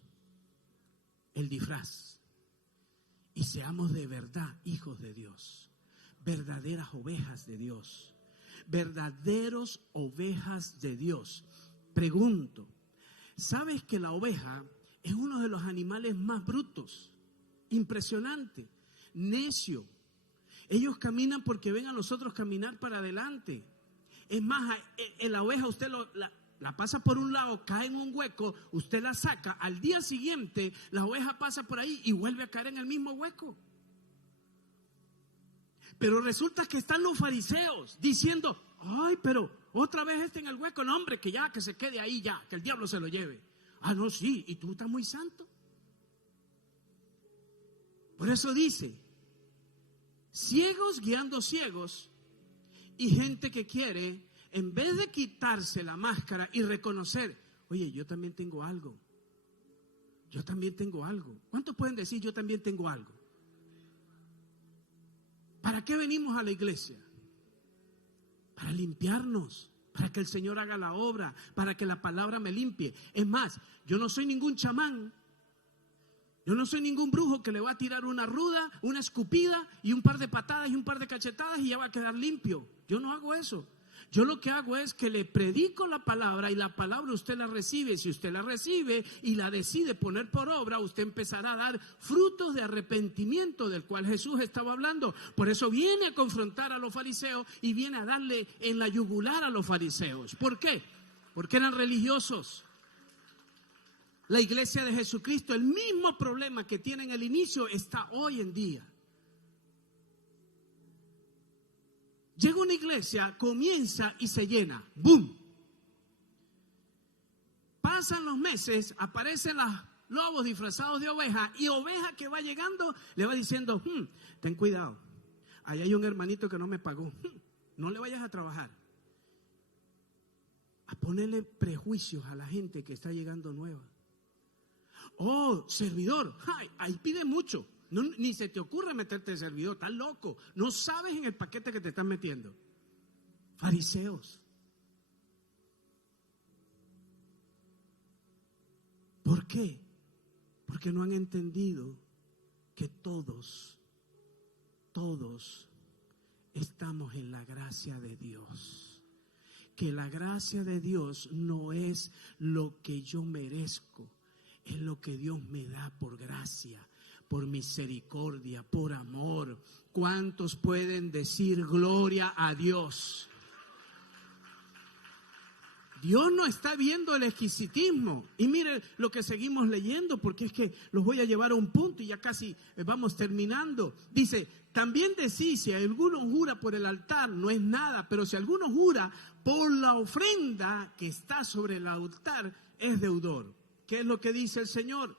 el disfraz y seamos de verdad hijos de Dios, verdaderas ovejas de Dios, verdaderos ovejas de Dios. Pregunto, ¿sabes que la oveja es uno de los animales más brutos, impresionante, necio? Ellos caminan porque ven a nosotros caminar para adelante. Es más, en la oveja usted la pasa por un lado, cae en un hueco, usted la saca, al día siguiente la oveja pasa por ahí y vuelve a caer en el mismo hueco. Pero resulta que están los fariseos diciendo: ay, pero otra vez en el hueco. No, hombre, que ya, que se quede ahí ya, que el diablo se lo lleve. Ah, no, sí, y tú estás muy santo. Por eso dice: ciegos guiando ciegos, y gente que quiere, en vez de quitarse la máscara y reconocer: oye, yo también tengo algo. Yo también tengo algo. ¿Cuántos pueden decir yo también tengo algo? ¿Para qué venimos a la iglesia? Para limpiarnos, para que el Señor haga la obra, para que la palabra me limpie. Es más, yo no soy ningún chamán. Yo no soy ningún brujo que le va a tirar una ruda, una escupida y un par de patadas y un par de cachetadas y ya va a quedar limpio. Yo no hago eso. Yo lo que hago es que le predico la palabra, y la palabra usted la recibe. Si usted la recibe y la decide poner por obra, usted empezará a dar frutos de arrepentimiento, del cual Jesús estaba hablando. Por eso viene a confrontar a los fariseos y viene a darle en la yugular a los fariseos. ¿Por qué? Porque eran religiosos. La iglesia de Jesucristo, el mismo problema que tiene en el inicio, está hoy en día. Llega una iglesia, comienza y se llena. ¡Bum! Pasan los meses, aparecen los lobos disfrazados de oveja, y oveja que va llegando le va diciendo: ten cuidado, ahí hay un hermanito que no me pagó, no le vayas a trabajar. A ponerle prejuicios a la gente que está llegando nueva. Oh, servidor, ahí pide mucho. No, ni se te ocurre meterte de servidor, estás loco. No sabes en el paquete que te están metiendo. Fariseos. ¿Por qué? Porque no han entendido que todos estamos en la gracia de Dios. Que la gracia de Dios no es lo que yo merezco. Es lo que Dios me da por gracia, por misericordia, por amor. ¿Cuántos pueden decir gloria a Dios? Dios no está viendo el exquisitismo. Y mire lo que seguimos leyendo, porque es que los voy a llevar a un punto y ya casi vamos terminando. Dice: también decís, si alguno jura por el altar, no es nada, pero si alguno jura por la ofrenda que está sobre el altar, es deudor. ¿Qué es lo que dice el Señor?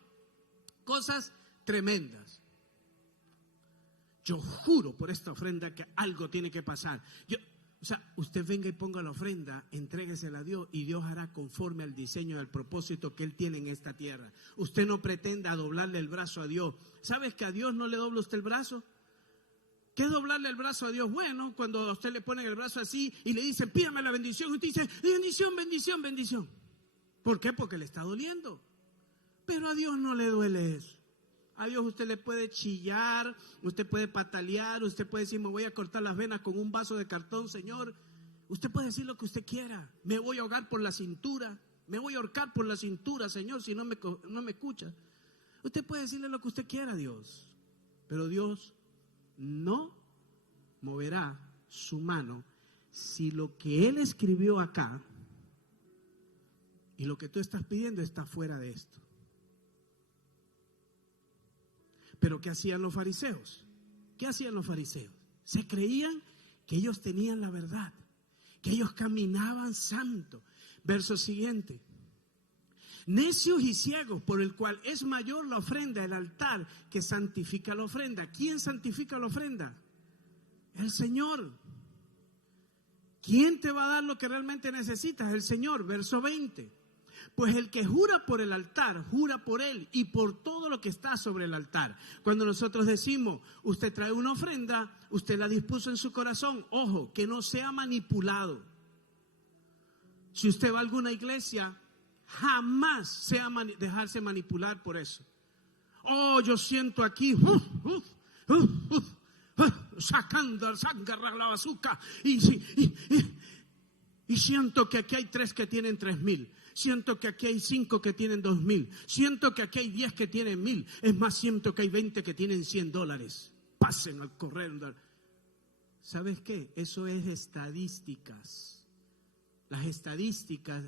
Cosas tremendas. Yo juro por esta ofrenda que algo tiene que pasar. Usted venga y ponga la ofrenda, entréguesela a Dios, y Dios hará conforme al diseño del propósito que Él tiene en esta tierra. Usted no pretenda doblarle el brazo a Dios. ¿Sabes que a Dios no le dobla usted el brazo? ¿Qué es doblarle el brazo a Dios? Bueno, cuando a usted le ponen el brazo así y le dicen, pídame la bendición, usted dice, bendición, bendición, bendición. ¿Por qué? Porque le está doliendo. Pero a Dios no le duele eso. A Dios usted le puede chillar, usted puede patalear, usted puede decir, me voy a cortar las venas con un vaso de cartón, Señor. Usted puede decir lo que usted quiera. Me voy a ahogar por la cintura, me voy a ahorcar por la cintura, Señor, si no me escucha. Usted puede decirle lo que usted quiera a Dios. Pero Dios no moverá su mano si lo que Él escribió acá y lo que tú estás pidiendo está fuera de esto. Pero ¿qué hacían los fariseos? ¿Qué hacían los fariseos? Se creían que ellos tenían la verdad, que ellos caminaban santo. Verso siguiente. Necios y ciegos, por el cual es mayor la ofrenda, el altar, que santifica la ofrenda. ¿Quién santifica la ofrenda? El Señor. ¿Quién te va a dar lo que realmente necesitas? El Señor. Verso 20. Pues el que jura por el altar, jura por él y por todo lo que está sobre el altar. Cuando nosotros decimos, usted trae una ofrenda, usted la dispuso en su corazón. Ojo, que no sea manipulado. Si usted va a alguna iglesia, jamás sea dejarse manipular por eso. Oh, yo siento aquí, sacando la bazooka y siento que aquí hay 3 que tienen 3,000. Siento que aquí hay 5 que tienen 2,000. Siento que aquí hay 10 que tienen 1,000. Es más, siento que hay 20 que tienen $100. Pasen al correr. ¿Sabes qué? Eso es estadísticas. Las estadísticas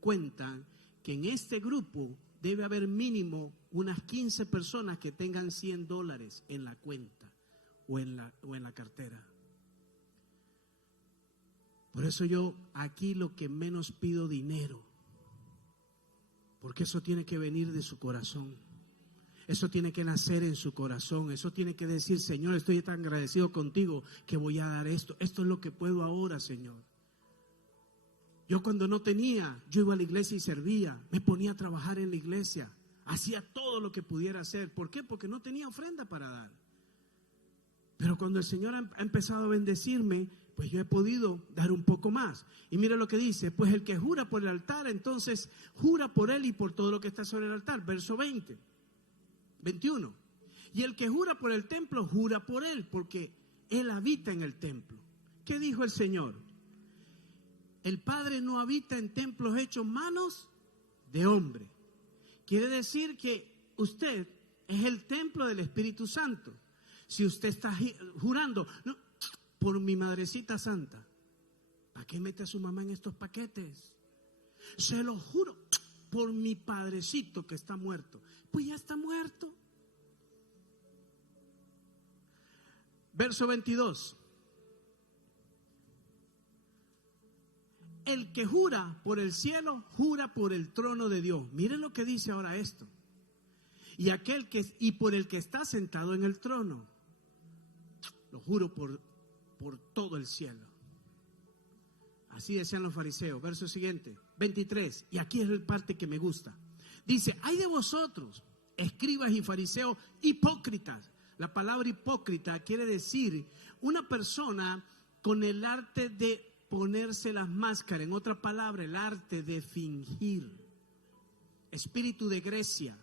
cuentan que en este grupo debe haber mínimo unas 15 personas que tengan $100 en la cuenta o en la cartera. Por eso yo aquí lo que menos pido dinero. Porque eso tiene que venir de su corazón. Eso tiene que nacer en su corazón. Eso tiene que decir, Señor, estoy tan agradecido contigo que voy a dar esto. Esto es lo que puedo ahora, Señor. Yo cuando no tenía, yo iba a la iglesia y servía. Me ponía a trabajar en la iglesia. Hacía todo lo que pudiera hacer. ¿Por qué? Porque no tenía ofrenda para dar. Pero cuando el Señor ha empezado a bendecirme, pues yo he podido dar un poco más. Y mira lo que dice, pues el que jura por el altar, entonces jura por él y por todo lo que está sobre el altar. Verso 21. Y el que jura por el templo, jura por él, porque él habita en el templo. ¿Qué dijo el Señor? El Padre no habita en templos hechos manos de hombre. Quiere decir que usted es el templo del Espíritu Santo. Si usted está jurando, no, por mi madrecita santa, ¿para qué mete a su mamá en estos paquetes? Se lo juro, por mi padrecito que está muerto. Pues ya está muerto. Verso 22. El que jura por el cielo, jura por el trono de Dios. Miren lo que dice ahora esto. Y por el que está sentado en el trono. Lo juro por todo el cielo. Así decían los fariseos. Verso siguiente, 23. Y aquí es la parte que me gusta. Dice, ay de vosotros, escribas y fariseos hipócritas. La palabra hipócrita quiere decir una persona con el arte de ponerse las máscaras. En otra palabra, el arte de fingir. Espíritu de Grecia.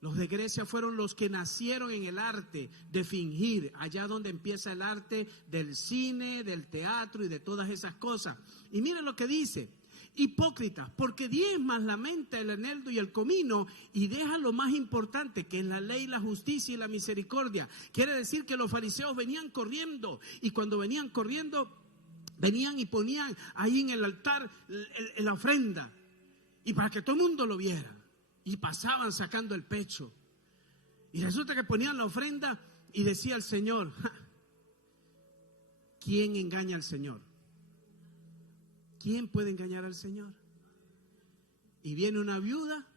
Los de Grecia fueron los que nacieron en el arte de fingir, allá donde empieza el arte del cine, del teatro y de todas esas cosas. Y mira lo que dice, hipócritas, porque diezmas la menta, el eneldo y el comino y dejas lo más importante, que es la ley, la justicia y la misericordia. Quiere decir que los fariseos venían corriendo y cuando venían corriendo, venían y ponían ahí en el altar la ofrenda y para que todo el mundo lo viera. Y pasaban sacando el pecho. Y resulta que ponían la ofrenda y decía el Señor, ¿quién engaña al Señor? ¿Quién puede engañar al Señor? Y viene una viuda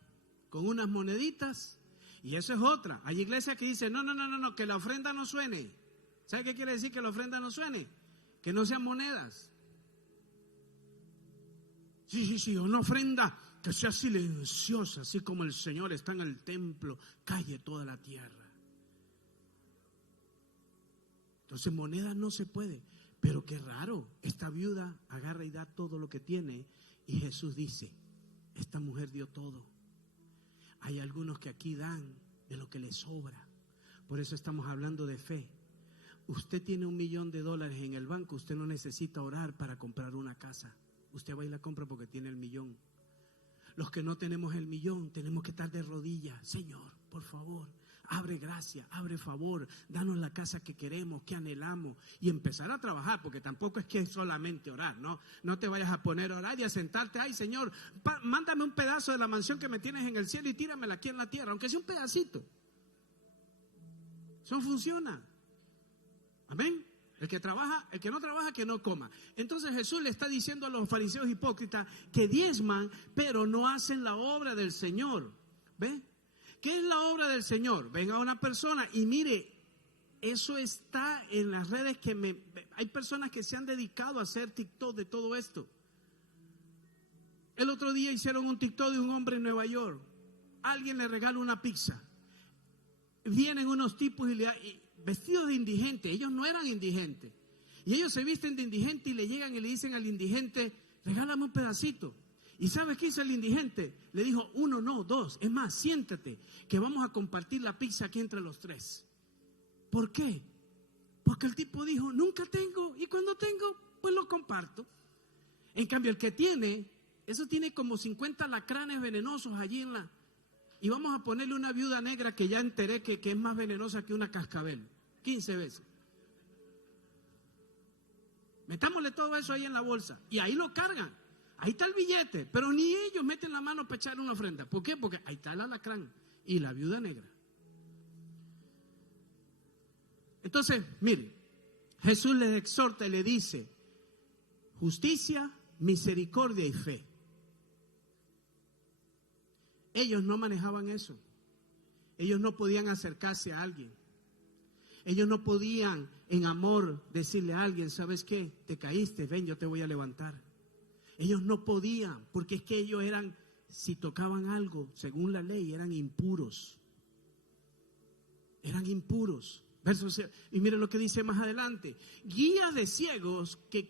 con unas moneditas y eso es otra. Hay iglesias que dicen, no, que la ofrenda no suene. ¿Sabe qué quiere decir que la ofrenda no suene? Que no sean monedas. Sí, una ofrenda que sea silenciosa, así como el Señor está en el templo, calle toda la tierra. Entonces moneda no se puede. Pero qué raro, esta viuda agarra y da todo lo que tiene y Jesús dice, esta mujer dio todo. Hay algunos que aquí dan de lo que les sobra. Por eso estamos hablando de fe. Usted tiene $1 millón en el banco, usted no necesita orar para comprar una casa. Usted va y la compra porque tiene el millón. Los que no tenemos el millón tenemos que estar de rodillas. Señor, por favor, abre gracia, abre favor, danos la casa que queremos, que anhelamos y empezar a trabajar, porque tampoco es que es solamente orar, ¿no? No te vayas a poner a orar y a sentarte, ay Señor, mándame un pedazo de la mansión que me tienes en el cielo y tíramela aquí en la tierra, aunque sea un pedacito. Eso no funciona. Amén. El que no trabaja, que no coma. Entonces Jesús le está diciendo a los fariseos hipócritas que diezman, pero no hacen la obra del Señor. ¿Ve? ¿Qué es la obra del Señor? Venga una persona y mire, eso está en las redes hay personas que se han dedicado a hacer TikTok de todo esto. El otro día hicieron un TikTok de un hombre en Nueva York. Alguien le regala una pizza. Vienen unos tipos vestidos de indigente. Ellos no eran indigentes. Y ellos se visten de indigente y le llegan y le dicen al indigente, regálame un pedacito. ¿Y sabes qué hizo el indigente? Le dijo, 1, no, 2. Es más, siéntate, que vamos a compartir la pizza aquí entre los 3. ¿Por qué? Porque el tipo dijo, nunca tengo, y cuando tengo, pues lo comparto. En cambio, el que tiene, eso tiene como 50 alacranes venenosos allí y vamos a ponerle una viuda negra que ya enteré que es más venenosa que una cascabel, 15 veces. Metámosle todo eso ahí en la bolsa, y ahí lo cargan. Ahí está el billete, pero ni ellos meten la mano para echar una ofrenda. ¿Por qué? Porque ahí está el alacrán y la viuda negra. Entonces, mire, Jesús les exhorta y le dice, justicia, misericordia y fe. Ellos no manejaban eso. Ellos no podían acercarse a alguien. Ellos no podían en amor decirle a alguien, ¿sabes qué? Te caíste, ven, yo te voy a levantar. Ellos no podían, porque es que ellos eran, si tocaban algo, según la ley, eran impuros. Eran impuros. Y miren lo que dice más adelante. Guías de ciegos que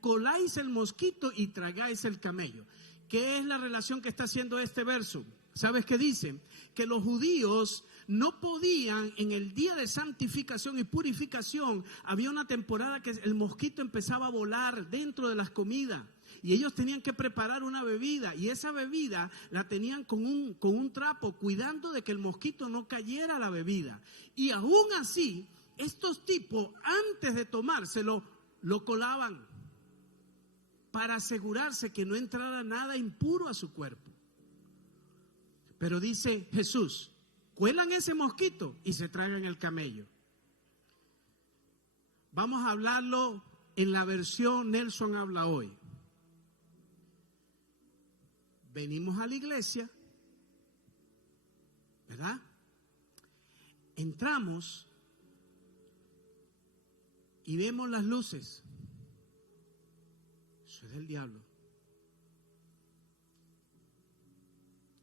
coláis el mosquito y tragáis el camello. ¿Qué es la relación que está haciendo este verso? ¿Sabes qué dice? Que los judíos no podían, en el día de santificación y purificación, había una temporada que el mosquito empezaba a volar dentro de las comidas. Y ellos tenían que preparar una bebida, y esa bebida la tenían con un trapo, cuidando de que el mosquito no cayera a la bebida. Y aún así, estos tipos, antes de tomárselo, lo colaban para asegurarse que no entrara nada impuro a su cuerpo. Pero dice Jesús, cuelan ese mosquito y se tragan el camello. Vamos a hablarlo en la versión Nelson habla hoy. Venimos a la iglesia, ¿verdad? Entramos y vemos las luces. Eso es del diablo.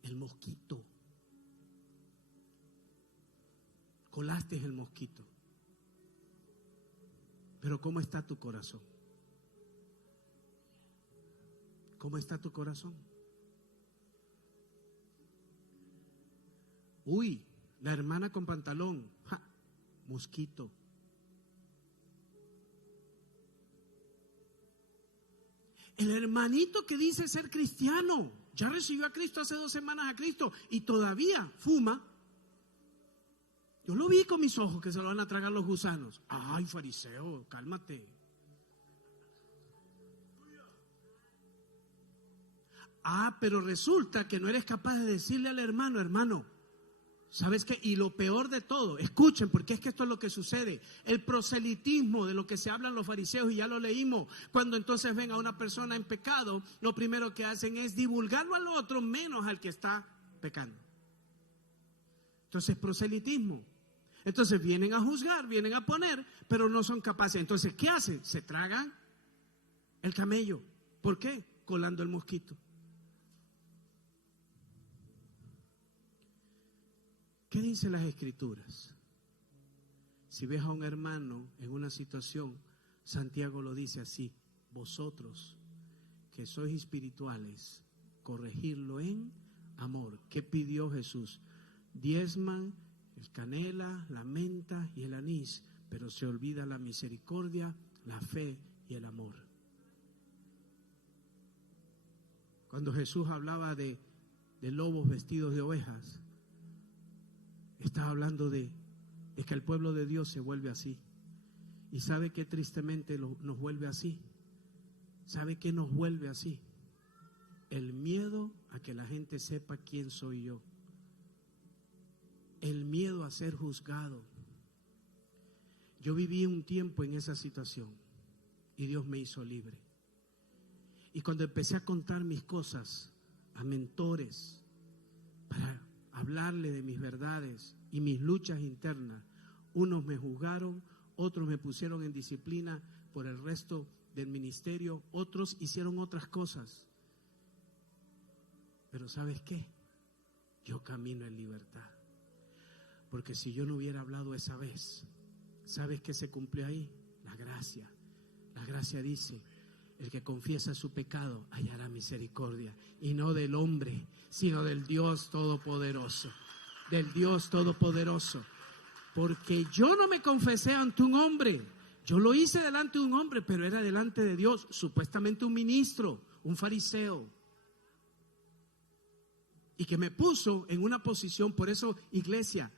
El mosquito. Colaste el mosquito. Pero ¿cómo está tu corazón? ¿Cómo está tu corazón? Uy, la hermana con pantalón, mosquito. El hermanito que dice ser cristiano, ya recibió a Cristo hace 2 semanas a Cristo y todavía fuma. Yo lo vi con mis ojos que se lo van a tragar los gusanos. Ay, fariseo, cálmate. Pero resulta que no eres capaz de decirle al hermano, ¿sabes qué? Y lo peor de todo, escuchen, porque es que esto es lo que sucede. El proselitismo de lo que se hablan los fariseos, y ya lo leímos. Cuando entonces ven a una persona en pecado, lo primero que hacen es divulgarlo al otro, menos al que está pecando. Entonces, proselitismo. Entonces vienen a juzgar, vienen a poner, pero no son capaces. Entonces, ¿qué hacen? Se tragan el camello. ¿Por qué? Colando el mosquito. ¿Qué dicen las Escrituras? Si ves a un hermano en una situación, Santiago lo dice así: vosotros que sois espirituales, corregirlo en amor. ¿Qué pidió Jesús? Diezman el canela, la menta y el anís, pero se olvida la misericordia, la fe y el amor. Cuando Jesús hablaba de lobos vestidos de ovejas, estaba hablando de que el pueblo de Dios se vuelve así. ¿Y sabe qué tristemente nos vuelve así? ¿Sabe qué nos vuelve así? El miedo a que la gente sepa quién soy yo. El miedo a ser juzgado. Yo viví un tiempo en esa situación y Dios me hizo libre. Y cuando empecé a contar mis cosas a mentores para hablarle de mis verdades y mis luchas internas, unos me juzgaron, otros me pusieron en disciplina por el resto del ministerio, otros hicieron otras cosas. Pero ¿sabes qué? Yo camino en libertad. Porque si yo no hubiera hablado esa vez, ¿sabes qué se cumplió ahí? La gracia. La gracia dice: el que confiesa su pecado hallará misericordia. Y no del hombre, sino del Dios Todopoderoso. Del Dios Todopoderoso. Porque yo no me confesé ante un hombre. Yo lo hice delante de un hombre, pero era delante de Dios. Supuestamente un ministro, un fariseo. Y que me puso en una posición. Por eso, iglesia,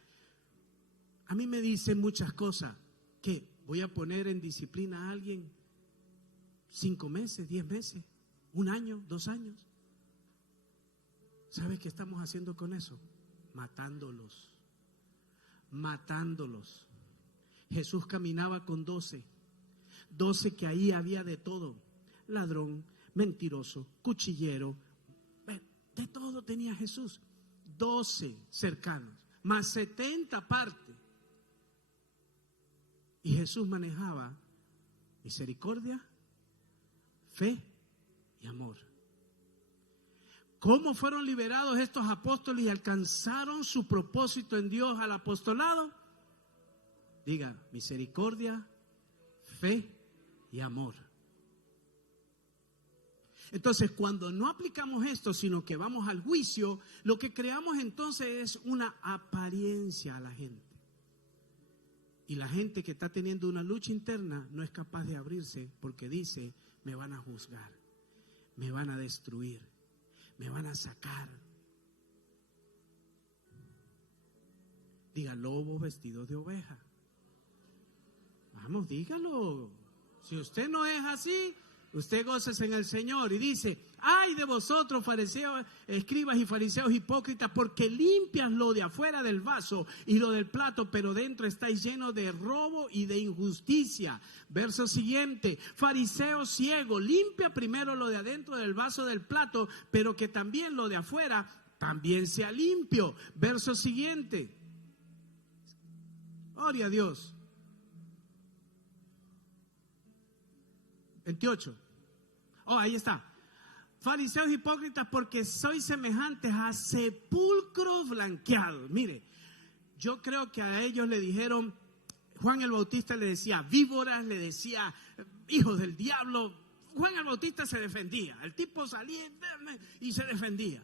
a mí me dicen muchas cosas. ¿Qué? ¿Voy a poner en disciplina a alguien 5 meses, 10 meses, 1 año, 2 años? ¿Sabes qué estamos haciendo con eso? Matándolos. Matándolos. Jesús caminaba con 12 que ahí había de todo: ladrón, mentiroso, cuchillero, de todo tenía Jesús. 12 cercanos, más 70 aparte. Y Jesús manejaba misericordia, fe y amor. ¿Cómo fueron liberados estos apóstoles y alcanzaron su propósito en Dios al apostolado? Diga: misericordia, fe y amor. Entonces, cuando no aplicamos esto, sino que vamos al juicio, lo que creamos entonces es una apariencia a la gente. Y la gente que está teniendo una lucha interna no es capaz de abrirse porque dice: me van a juzgar, me van a destruir, me van a sacar. Diga: lobos vestidos de oveja. Vamos, dígalo. Si usted no es así, usted gócese en el Señor y dice: ay de vosotros, fariseos, escribas y fariseos hipócritas, porque limpias lo de afuera del vaso y lo del plato, pero dentro estáis llenos de robo y de injusticia. Verso siguiente: fariseo ciego, limpia primero lo de adentro del vaso del plato, pero que también lo de afuera también sea limpio. Verso siguiente. Gloria a Dios. 28. Oh, ahí está. Fariseos hipócritas, porque sois semejantes a sepulcros blanqueados. Mire, yo creo que a ellos le dijeron, Juan el Bautista le decía víboras, le decía hijos del diablo. Juan el Bautista se defendía. El tipo salía y se defendía.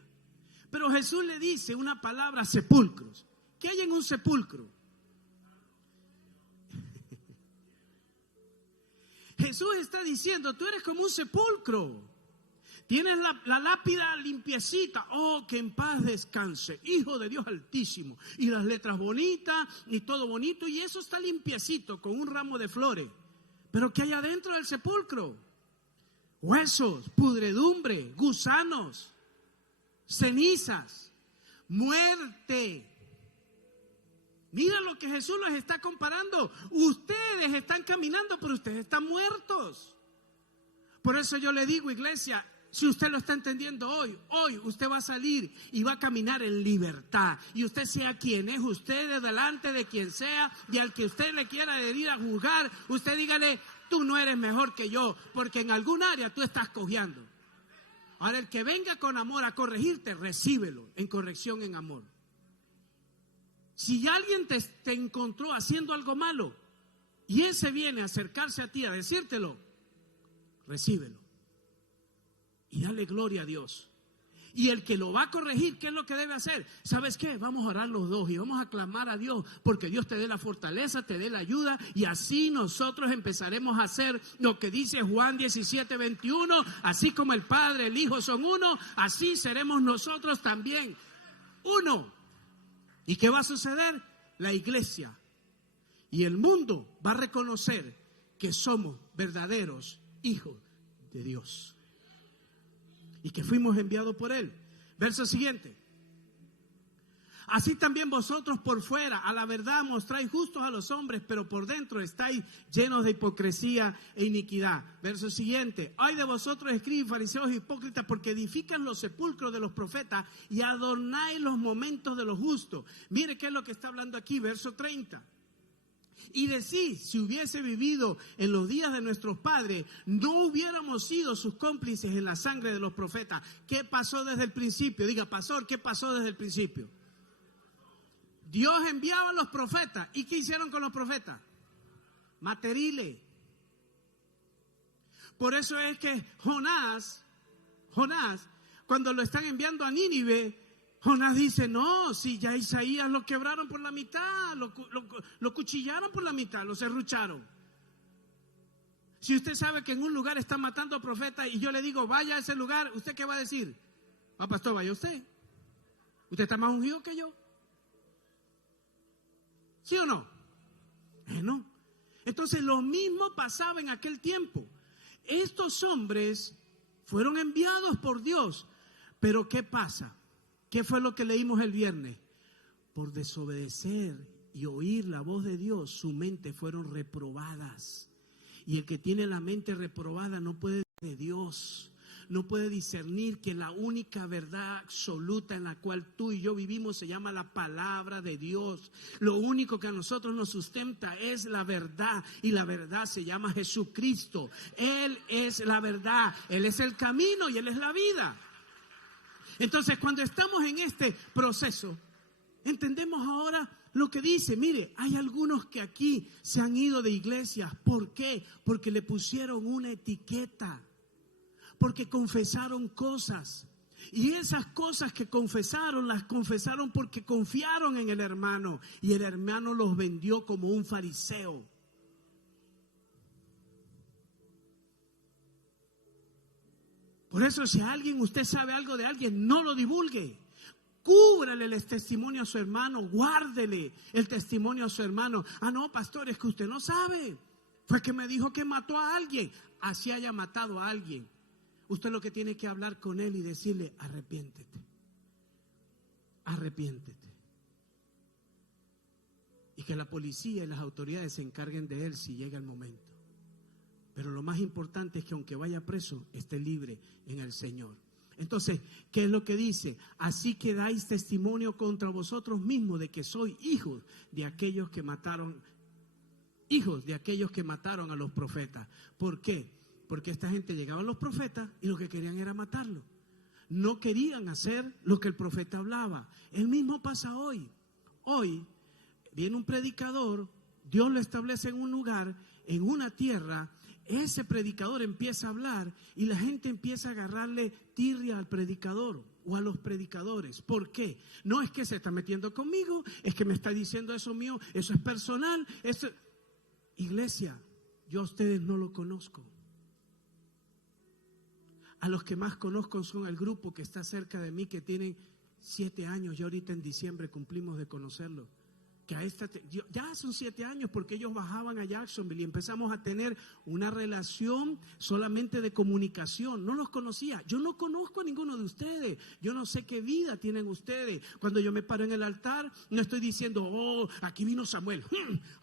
Pero Jesús le dice una palabra: sepulcros. ¿Qué hay en un sepulcro? Jesús está diciendo: tú eres como un sepulcro. Tienes la lápida limpiecita. Oh, que en paz descanse, Hijo de Dios Altísimo. Y las letras bonitas y todo bonito. Y eso está limpiecito con un ramo de flores. Pero ¿qué hay adentro del sepulcro? Huesos, pudredumbre, gusanos, cenizas, muerte. Mira lo que Jesús les está comparando. Ustedes están caminando, pero ustedes están muertos. Por eso yo le digo, iglesia, si usted lo está entendiendo hoy usted va a salir y va a caminar en libertad. Y usted sea quien es, usted es delante de quien sea, y al que usted le quiera ir a juzgar, usted dígale: tú no eres mejor que yo, porque en algún área tú estás cojeando. Ahora, el que venga con amor a corregirte, recíbelo en corrección, en amor. Si alguien te encontró haciendo algo malo y ese viene a acercarse a ti a decírtelo, recíbelo y dale gloria a Dios. Y el que lo va a corregir, ¿qué es lo que debe hacer? ¿Sabes qué? Vamos a orar los dos y vamos a clamar a Dios porque Dios te dé la fortaleza, te dé la ayuda, y así nosotros empezaremos a hacer lo que dice Juan 17:21, así como el Padre, el Hijo son uno, así seremos nosotros también uno. ¿Y qué va a suceder? La iglesia y el mundo va a reconocer que somos verdaderos hijos de Dios y que fuimos enviados por Él. Verso siguiente. Así también vosotros por fuera a la verdad mostráis justos a los hombres, pero por dentro estáis llenos de hipocresía e iniquidad. Verso siguiente. Ay de vosotros, escribas, fariseos, hipócritas, porque edifican los sepulcros de los profetas y adornáis los momentos de los justos. Mire qué es lo que está hablando aquí, verso 30. Y decís, si hubiese vivido en los días de nuestros padres, no hubiéramos sido sus cómplices en la sangre de los profetas. ¿Qué pasó desde el principio? Diga, pastor, ¿qué pasó desde el principio? Dios enviaba a los profetas. ¿Y qué hicieron con los profetas? Materiles. Por eso es que Jonás, cuando lo están enviando a Nínive, Jonás dice, no, si ya Isaías lo quebraron por la mitad, lo cuchillaron por la mitad, lo serrucharon. Si usted sabe que en un lugar están matando a profetas y yo le digo, vaya a ese lugar, ¿usted qué va a decir? Pastor, vaya usted. Usted está más ungido que yo. ¿Sí o no? No. Entonces lo mismo pasaba en aquel tiempo. Estos hombres fueron enviados por Dios. Pero ¿qué pasa? ¿Qué fue lo que leímos el viernes? Por desobedecer y oír la voz de Dios, su mente fueron reprobadas. Y el que tiene la mente reprobada no puede de Dios. No puede discernir que la única verdad absoluta en la cual tú y yo vivimos se llama la palabra de Dios. Lo único que a nosotros nos sustenta es la verdad, y la verdad se llama Jesucristo. Él es la verdad, Él es el camino y Él es la vida. Entonces, cuando estamos en este proceso, entendemos ahora lo que dice. Mire, hay algunos que aquí se han ido de iglesias. ¿Por qué? Porque le pusieron una etiqueta. Porque confesaron cosas. Y esas cosas que confesaron, las confesaron porque confiaron en el hermano. Y el hermano los vendió como un fariseo. Por eso, si usted sabe algo de alguien, no lo divulgue. Cúbrale el testimonio a su hermano, guárdele el testimonio a su hermano. No, pastor, es que usted no sabe. Fue que me dijo que mató a alguien. Así haya matado a alguien. Usted lo que tiene que hablar con él y decirle, arrepiéntete. Arrepiéntete. Y que la policía y las autoridades se encarguen de él si llega el momento. Pero lo más importante es que aunque vaya preso, esté libre en el Señor. Entonces, ¿qué es lo que dice? Así que dais testimonio contra vosotros mismos de que sois hijos de aquellos que mataron a los profetas. ¿Por qué? Porque esta gente llegaba a los profetas y lo que querían era matarlo. No querían hacer lo que el profeta hablaba. El mismo pasa hoy. Hoy viene un predicador, Dios lo establece en un lugar, en una tierra. Ese predicador empieza a hablar y la gente empieza a agarrarle tirria al predicador o a los predicadores. ¿Por qué? No es que se está metiendo conmigo, es que me está diciendo eso mío, eso es personal. Iglesia, yo a ustedes no lo conozco. A los que más conozco son el grupo que está cerca de mí, que tienen 7 años. Y ahorita en diciembre cumplimos de conocerlo. Ya son 7 años, porque ellos bajaban a Jacksonville y empezamos a tener una relación solamente de comunicación. No los conocía. Yo no conozco a ninguno de ustedes. Yo no sé qué vida tienen ustedes. Cuando yo me paro en el altar, no estoy diciendo, aquí vino Samuel.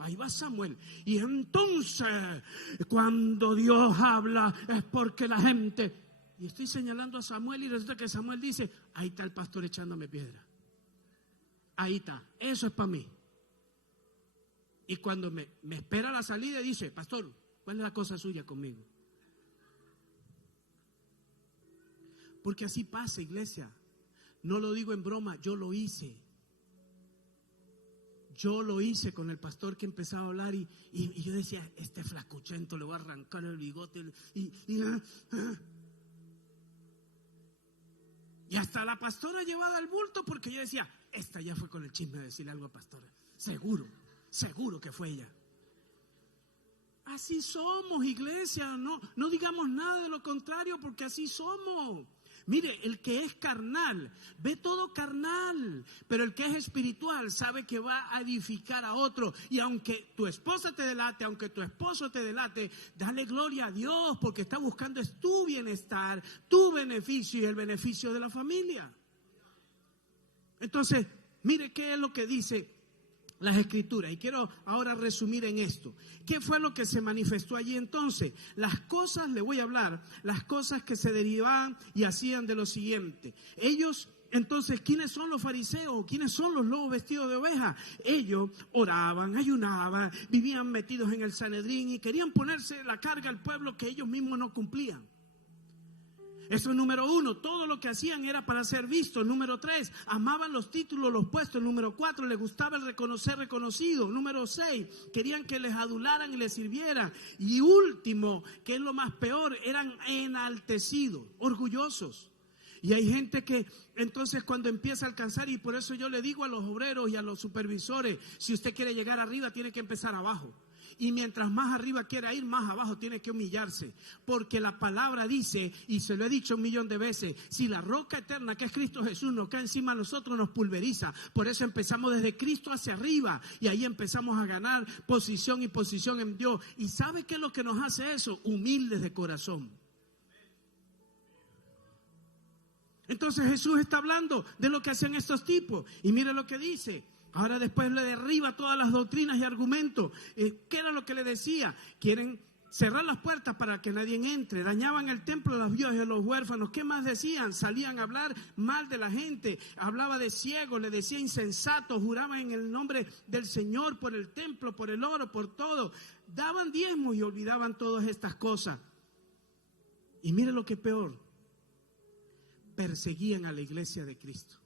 Ahí va Samuel. Y entonces, cuando Dios habla, es porque la gente... Y estoy señalando a Samuel y resulta que Samuel dice, ahí está el pastor echándome piedra. Ahí está. Eso es para mí. Y cuando me espera la salida, dice, pastor, ¿cuál es la cosa suya conmigo? Porque así pasa, iglesia. No lo digo en broma, yo lo hice. Yo lo hice con el pastor que empezaba a hablar y yo decía, este flacuchento le voy a arrancar el bigote y hasta la pastora llevada al bulto, porque yo decía, esta ya fue con el chisme de decirle algo a pastora. Seguro que fue ella. Así somos, iglesia, no digamos nada de lo contrario, porque así somos. Mire, el que es carnal ve todo carnal, pero el que es espiritual sabe que va a edificar a otro. Y aunque tu esposa te delate, aunque tu esposo te delate, dale gloria a Dios, porque está buscando es tu bienestar, tu beneficio y el beneficio de la familia. Entonces, mire qué es lo que dice las escrituras, y quiero ahora resumir en esto. ¿Qué fue lo que se manifestó allí entonces? Las cosas, le voy a hablar, las cosas que se derivaban y hacían de lo siguiente. Ellos, entonces, ¿quiénes son los fariseos? ¿Quiénes son los lobos vestidos de oveja? Ellos oraban, ayunaban, vivían metidos en el Sanedrín y querían ponerse la carga al pueblo que ellos mismos no cumplían. Eso es número 1, todo lo que hacían era para ser vistos. Número 3, amaban los títulos, los puestos. Número 4, les gustaba el reconocido. Número 6, querían que les adularan y les sirvieran. Y último, que es lo más peor, eran enaltecidos, orgullosos. Y hay gente que entonces cuando empieza a alcanzar, y por eso yo le digo a los obreros y a los supervisores, si usted quiere llegar arriba tiene que empezar abajo. Y mientras más arriba quiera ir, más abajo tiene que humillarse. Porque la palabra dice, y se lo he dicho 1,000,000 de veces, si la roca eterna que es Cristo Jesús nos cae encima de nosotros, nos pulveriza. Por eso empezamos desde Cristo hacia arriba. Y ahí empezamos a ganar posición y posición en Dios. ¿Y sabe qué es lo que nos hace eso? Humildes de corazón. Entonces Jesús está hablando de lo que hacen estos tipos. Y mire lo que dice. Ahora después le derriba todas las doctrinas y argumentos. ¿Qué era lo que le decía? Quieren cerrar las puertas para que nadie entre. Dañaban el templo de las viudas y de los huérfanos. ¿Qué más decían? Salían a hablar mal de la gente. Hablaba de ciegos, le decía insensatos. Juraban en el nombre del Señor por el templo, por el oro, por todo. Daban diezmos y olvidaban todas estas cosas. Y mire lo que es peor. Perseguían a la iglesia de Cristo.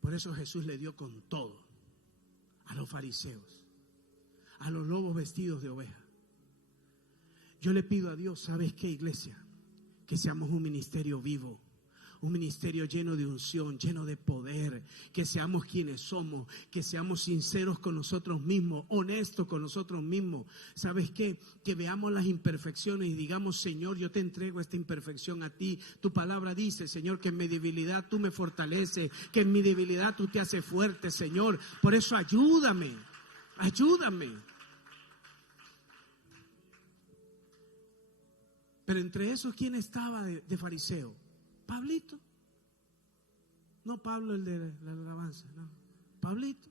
Por eso Jesús le dio con todo a los fariseos, a los lobos vestidos de oveja. Yo le pido a Dios, ¿sabes qué, iglesia? Que seamos un ministerio vivo, un ministerio lleno de unción, lleno de poder, que seamos quienes somos, que seamos sinceros con nosotros mismos, honestos con nosotros mismos. ¿Sabes qué? Que veamos las imperfecciones y digamos, Señor, yo te entrego esta imperfección a ti. Tu palabra dice, Señor, que en mi debilidad tú me fortaleces, que en mi debilidad tú te haces fuerte, Señor. Por eso ayúdame. Pero entre esos, ¿quién estaba de fariseo? Pablito. No Pablo el de la alabanza, no. Pablito.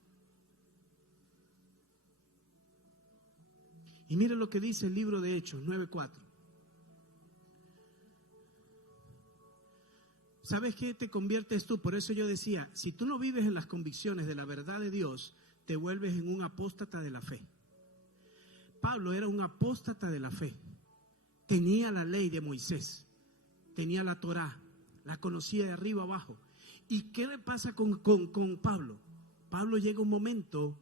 Y mire lo que dice el libro de Hechos 9:4. ¿Sabes qué te conviertes tú? Por eso yo decía, si tú no vives en las convicciones de la verdad de Dios, te vuelves en un apóstata de la fe. Pablo era un apóstata de la fe. Tenía la ley de Moisés, tenía la Torá, la conocía de arriba abajo. ¿Y qué le pasa con Pablo? Pablo llega un momento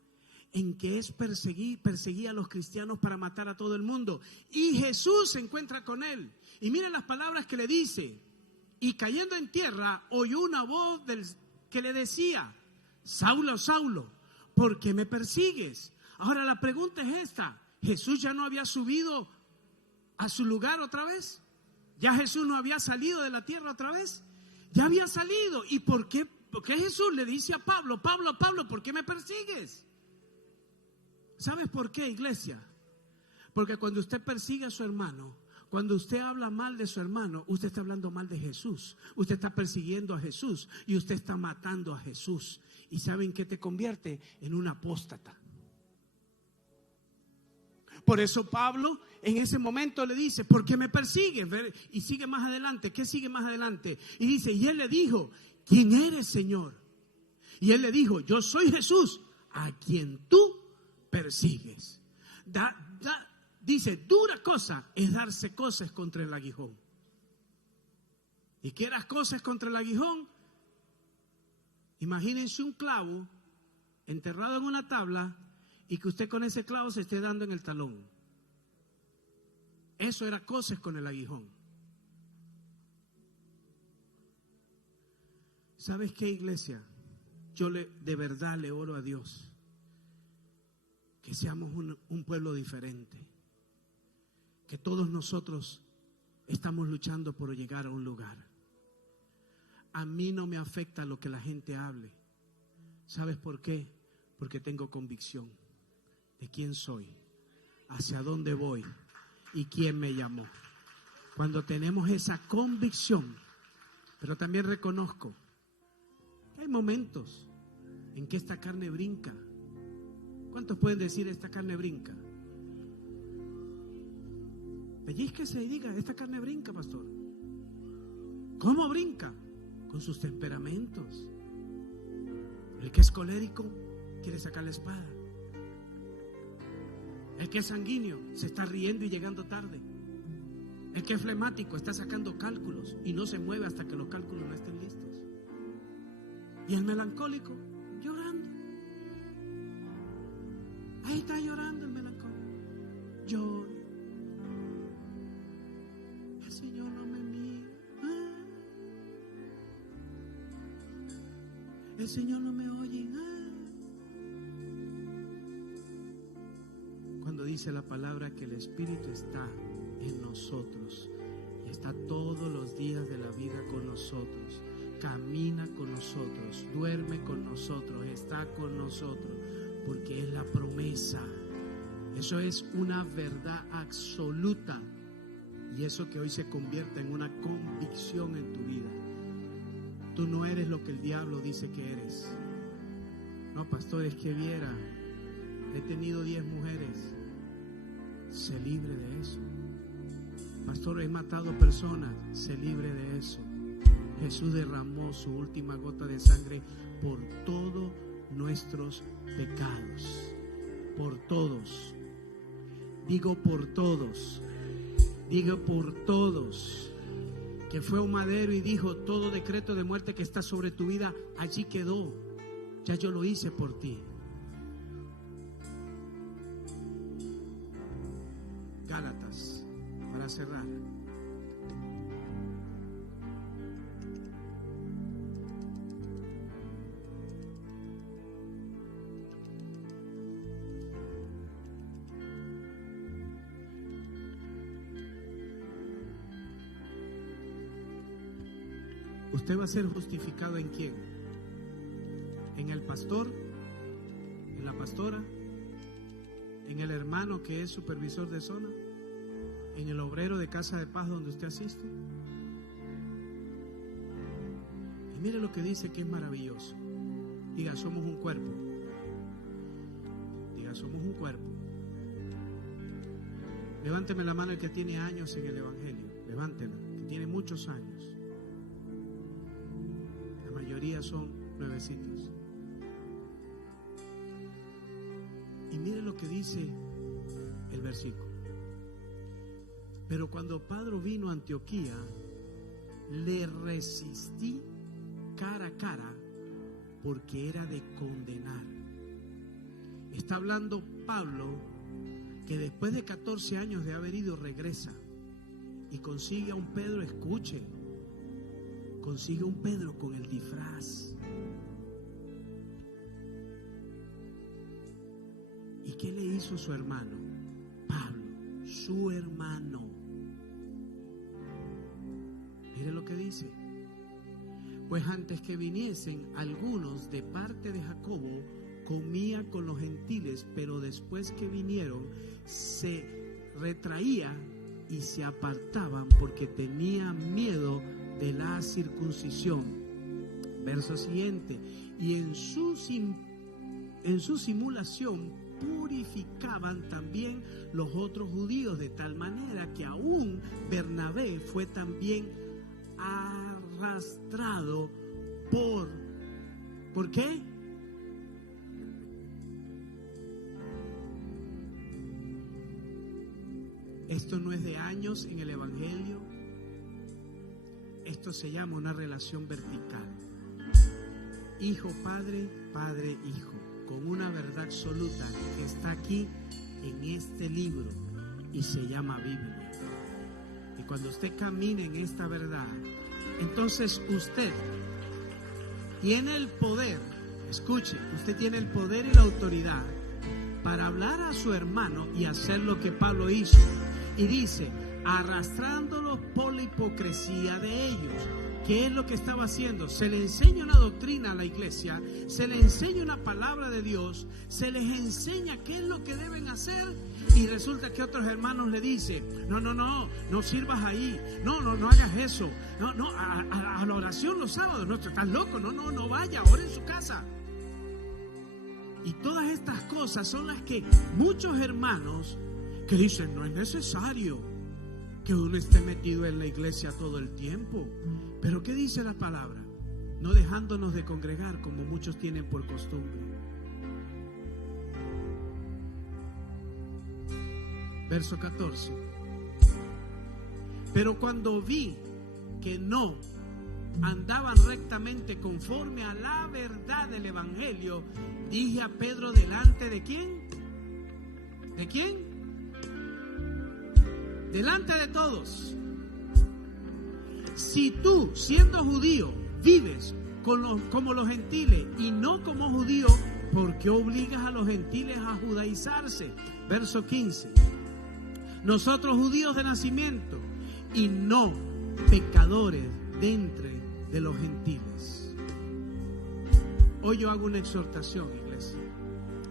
en que perseguía a los cristianos para matar a todo el mundo. Y Jesús se encuentra con él. Y miren las palabras que le dice. Y cayendo en tierra, oyó una voz que le decía, Saulo, Saulo, ¿por qué me persigues? Ahora la pregunta es esta. ¿Jesús ya no había subido a su lugar otra vez? ¿Ya Jesús no había salido de la tierra otra vez? Ya había salido. ¿Y por qué Jesús le dice a Pablo, Pablo, ¿por qué me persigues? ¿Sabes por qué, iglesia? Porque cuando usted persigue a su hermano, cuando usted habla mal de su hermano, usted está hablando mal de Jesús. Usted está persiguiendo a Jesús y usted está matando a Jesús. ¿Y saben qué te convierte? En un apóstata. Por eso Pablo en ese momento le dice, ¿por qué me persigues? Y sigue más adelante. ¿Qué sigue más adelante? Y dice, y él le dijo, ¿quién eres, Señor? Y él le dijo, yo soy Jesús, a quien tú persigues. Dice, dura cosa es darse cosas contra el aguijón. ¿Y qué eras cosas contra el aguijón? Imagínense un clavo enterrado en una tabla y que usted con ese clavo se esté dando en el talón. Eso era coces con el aguijón. ¿Sabes qué, iglesia? Yo de verdad le oro a Dios que seamos un pueblo diferente, que todos nosotros estamos luchando por llegar a un lugar. A mí no me afecta lo que la gente hable. ¿Sabes por qué? Porque tengo convicción de quién soy, hacia dónde voy y quién me llamó. Cuando tenemos esa convicción, pero también reconozco que hay momentos en que esta carne brinca. ¿Cuántos pueden decir esta carne brinca? Pellizquese y diga, esta carne brinca, pastor. ¿Cómo brinca? Con sus temperamentos. El que es colérico quiere sacar la espada. El que es sanguíneo se está riendo y llegando tarde. El que es flemático está sacando cálculos y no se mueve hasta que los cálculos no estén listos. Y el melancólico llorando. Ahí está llorando el melancólico. Llora. El Señor no me mira. El Señor no me oye. Cuando dice la palabra que el Espíritu está en nosotros y está todos los días de la vida con nosotros, camina con nosotros, duerme con nosotros, está con nosotros, porque es la promesa. Eso es una verdad absoluta, y eso que hoy se convierta en una convicción en tu vida. Tú no eres lo que el diablo dice que eres. No, pastor, es que viera, he tenido 10 mujeres. Sé libre de eso. Pastor, he matado personas. Sé libre de eso. Jesús derramó su última gota de sangre por todos nuestros pecados. Por todos. Digo por todos. Digo por todos. Que fue a un madero y dijo: todo decreto de muerte que está sobre tu vida, allí quedó. Ya yo lo hice por ti. Gálatas, para cerrar. ¿Usted va a ser justificado en quién? ¿En el pastor? ¿En la pastora? ¿En el hermano que es supervisor de zona? ¿En el obrero de casa de paz donde usted asiste? Y mire lo que dice, que es maravilloso. Diga: somos un cuerpo. Diga: somos un cuerpo. Levánteme la mano el que tiene años en el evangelio. Levántela, que tiene muchos años. La mayoría son nuevecitos. Y mire lo que dice el versículo. Pero cuando Pablo vino a Antioquía, le resistí cara a cara, porque era de condenar. Está hablando Pablo, que después de 14 años de haber ido, regresa y consigue a un Pedro. Escuche, consigue un Pedro con el disfraz. ¿Y qué le hizo su hermano? Pablo, su hermano. Mire lo que dice. Pues antes que viniesen algunos de parte de Jacobo, comía con los gentiles, pero después que vinieron, se retraía y se apartaban porque tenían miedo de la circuncisión. Verso siguiente. Y en su simulación purificaban también los otros judíos, de tal manera que aún Bernabé fue también arrastrado ¿por qué? Esto no es de años en el evangelio. Esto se llama una relación vertical. Hijo, padre, padre, hijo. con una verdad absoluta que está aquí en este libro y se llama Biblia. Y cuando usted camine en esta verdad, entonces usted tiene el poder, escuche, usted tiene el poder y la autoridad para hablar a su hermano y hacer lo que Pablo hizo. Y dice, arrastrándolos por la hipocresía de ellos. ¿Qué es lo que estaba haciendo? Se le enseña una doctrina a la iglesia, se le enseña una palabra de Dios, se les enseña qué es lo que deben hacer, y resulta que otros hermanos le dicen, no sirvas ahí, no hagas eso, a la oración los sábados, no, estás loco, no vaya, ora en su casa. Y todas estas cosas son las que muchos hermanos que dicen, no es necesario que uno esté metido en la iglesia todo el tiempo. Pero ¿qué dice la palabra? No dejándonos de congregar como muchos tienen por costumbre. Verso 14. Pero cuando vi que no andaban rectamente conforme a la verdad del evangelio, dije a Pedro delante de ¿quién? ¿De quién? Delante de todos. Si tú, siendo judío, vives como los gentiles y no como judío, ¿por qué obligas a los gentiles a judaizarse? Verso 15. Nosotros judíos de nacimiento y no pecadores de entre de los gentiles. Hoy yo hago una exhortación, iglesia.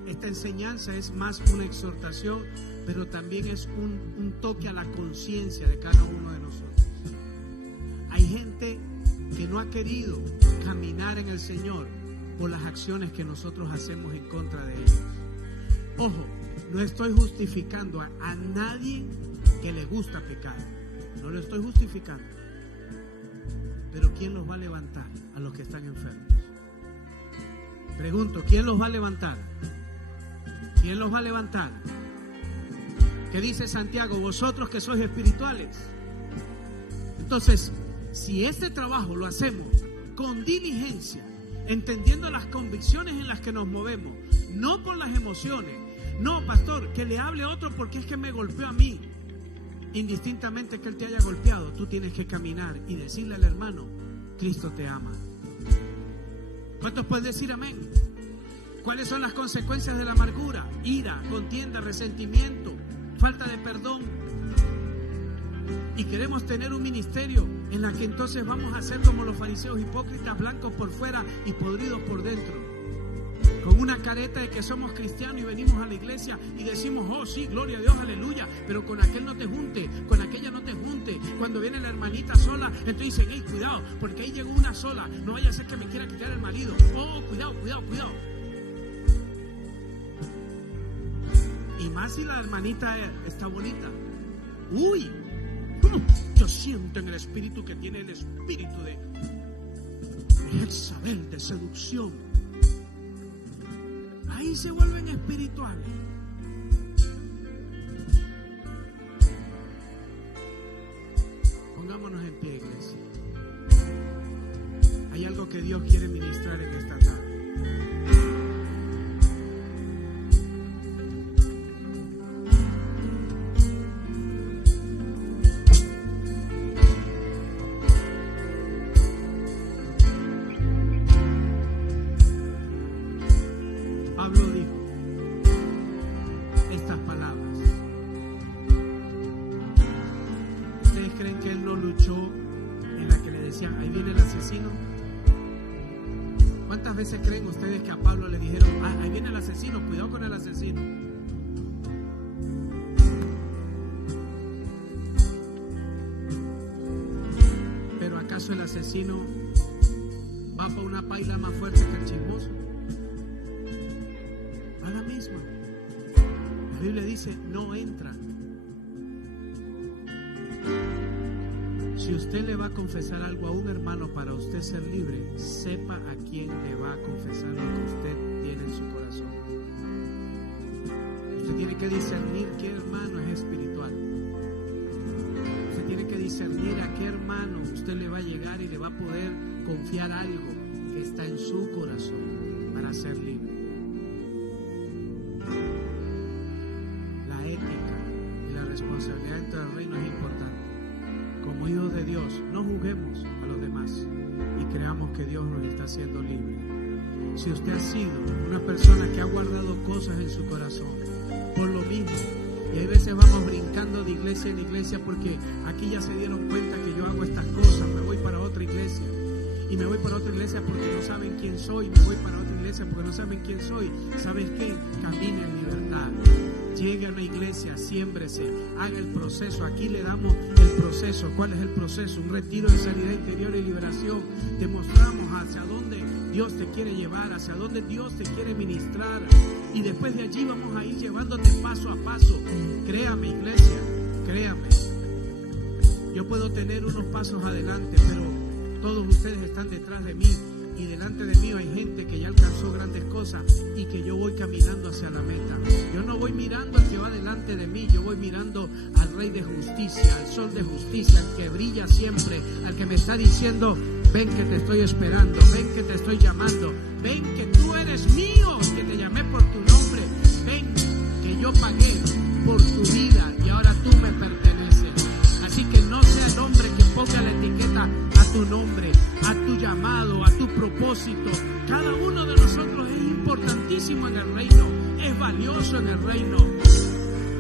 Esta enseñanza es más una exhortación, pero también es un toque a la conciencia de cada uno de nosotros. Hay gente que no ha querido caminar en el Señor por las acciones que nosotros hacemos en contra de ellos. Ojo, no estoy justificando a nadie que le gusta pecar. No lo estoy justificando. Pero ¿quién los va a levantar a los que están enfermos? Pregunto, ¿quién los va a levantar? ¿Quién los va a levantar? ¿Qué dice Santiago? Vosotros que sois espirituales. Entonces, si este trabajo lo hacemos con diligencia, entendiendo las convicciones en las que nos movemos, no por las emociones, no, pastor, que le hable a otro porque es que me golpeó a mí. Indistintamente que él te haya golpeado, tú tienes que caminar y decirle al hermano, Cristo te ama. ¿Cuántos pueden decir amén? ¿Cuáles son las consecuencias de la amargura? Ira, contienda, resentimiento, falta de perdón. Y queremos tener un ministerio en la que entonces vamos a ser como los fariseos hipócritas, blancos por fuera y podridos por dentro, con una careta de que somos cristianos y venimos a la iglesia y decimos, oh sí, gloria a Dios, aleluya, pero con aquel no te junte, con aquella no te junte. Cuando viene la hermanita sola, entonces dicen, hey, cuidado, porque ahí llegó una sola, no vaya a ser que me quiera quitar el marido. Oh, cuidado. Y más si la hermanita está bonita. Uy, yo siento en el espíritu que tiene el espíritu de Jezabel, de seducción. Ahí se vuelven espirituales. Pongámonos en pie, iglesia. Hay algo que Dios quiere ministrar en esta tarde. ¿Cuántas veces creen ustedes que a Pablo le dijeron, ahí viene el asesino, cuidado con el asesino? ¿Pero acaso el asesino va para una paila más fuerte que el chismoso? A la misma. La Biblia dice, no entran. Si usted le va a confesar algo a un hermano para usted ser libre, sepa a quién le va a confesar lo que usted tiene en su corazón. Usted tiene que discernir qué hermano es espiritual. Usted tiene que discernir a qué hermano usted le va a llegar y le va a poder confiar algo que está en su corazón para ser libre. responsabilidad dentro del reino es importante. Como hijos de Dios, no juzguemos a los demás y creamos que Dios nos está haciendo libres. Si usted ha sido una persona que ha guardado cosas en su corazón, por lo mismo, y hay veces vamos brincando de iglesia en iglesia porque aquí ya se dieron cuenta que yo hago estas cosas, me voy para otra iglesia. Y me voy para otra iglesia porque no saben quién soy, me voy para otra iglesia porque no saben quién soy. ¿Sabes qué? Camine en libertad. Llegue a una iglesia, siémbrese, haga el proceso. Aquí le damos el proceso. ¿Cuál es el proceso? Un retiro de sanidad interior y liberación. Te mostramos hacia dónde Dios te quiere llevar, hacia dónde Dios te quiere ministrar. Y después de allí vamos a ir llevándote paso a paso. Créame, iglesia, créame. Yo puedo tener unos pasos adelante, pero todos ustedes están detrás de mí. Y delante de mí hay gente que ya alcanzó grandes cosas y que yo voy caminando hacia la meta. Yo no voy mirando al que va delante de mí, yo voy mirando al Rey de Justicia, al Sol de Justicia, al que brilla siempre, al que me está diciendo: ven que te estoy esperando, ven que te estoy llamando, ven que tú eres mío, que te llamé por tu nombre, ven que yo pagué por tu vida y ahora tú me perteneces. Así que no sea el hombre que ponga la etiqueta a tu nombre, a tu llamado, a tu propósito. Cada uno de nosotros es importantísimo en el reino, es valioso en el reino.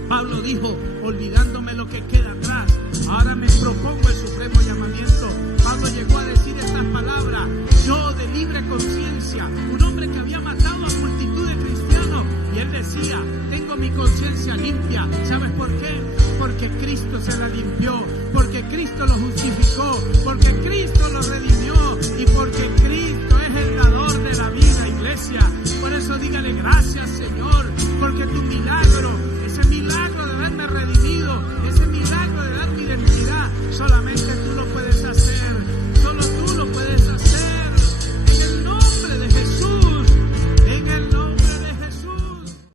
Pablo dijo: olvidándome lo que queda atrás, ahora me propongo el supremo llamamiento. Pablo llegó a decir estas palabras: yo de libre conciencia, un hombre que había matado a multitud de cristianos, y él decía: tengo mi conciencia limpia. ¿Sabes por qué? Porque Cristo se la limpió, porque Cristo lo justificó, porque Cristo lo redimió y porque Cristo es el dador de la vida, iglesia. Por eso dígale: gracias, Señor, porque tu milagro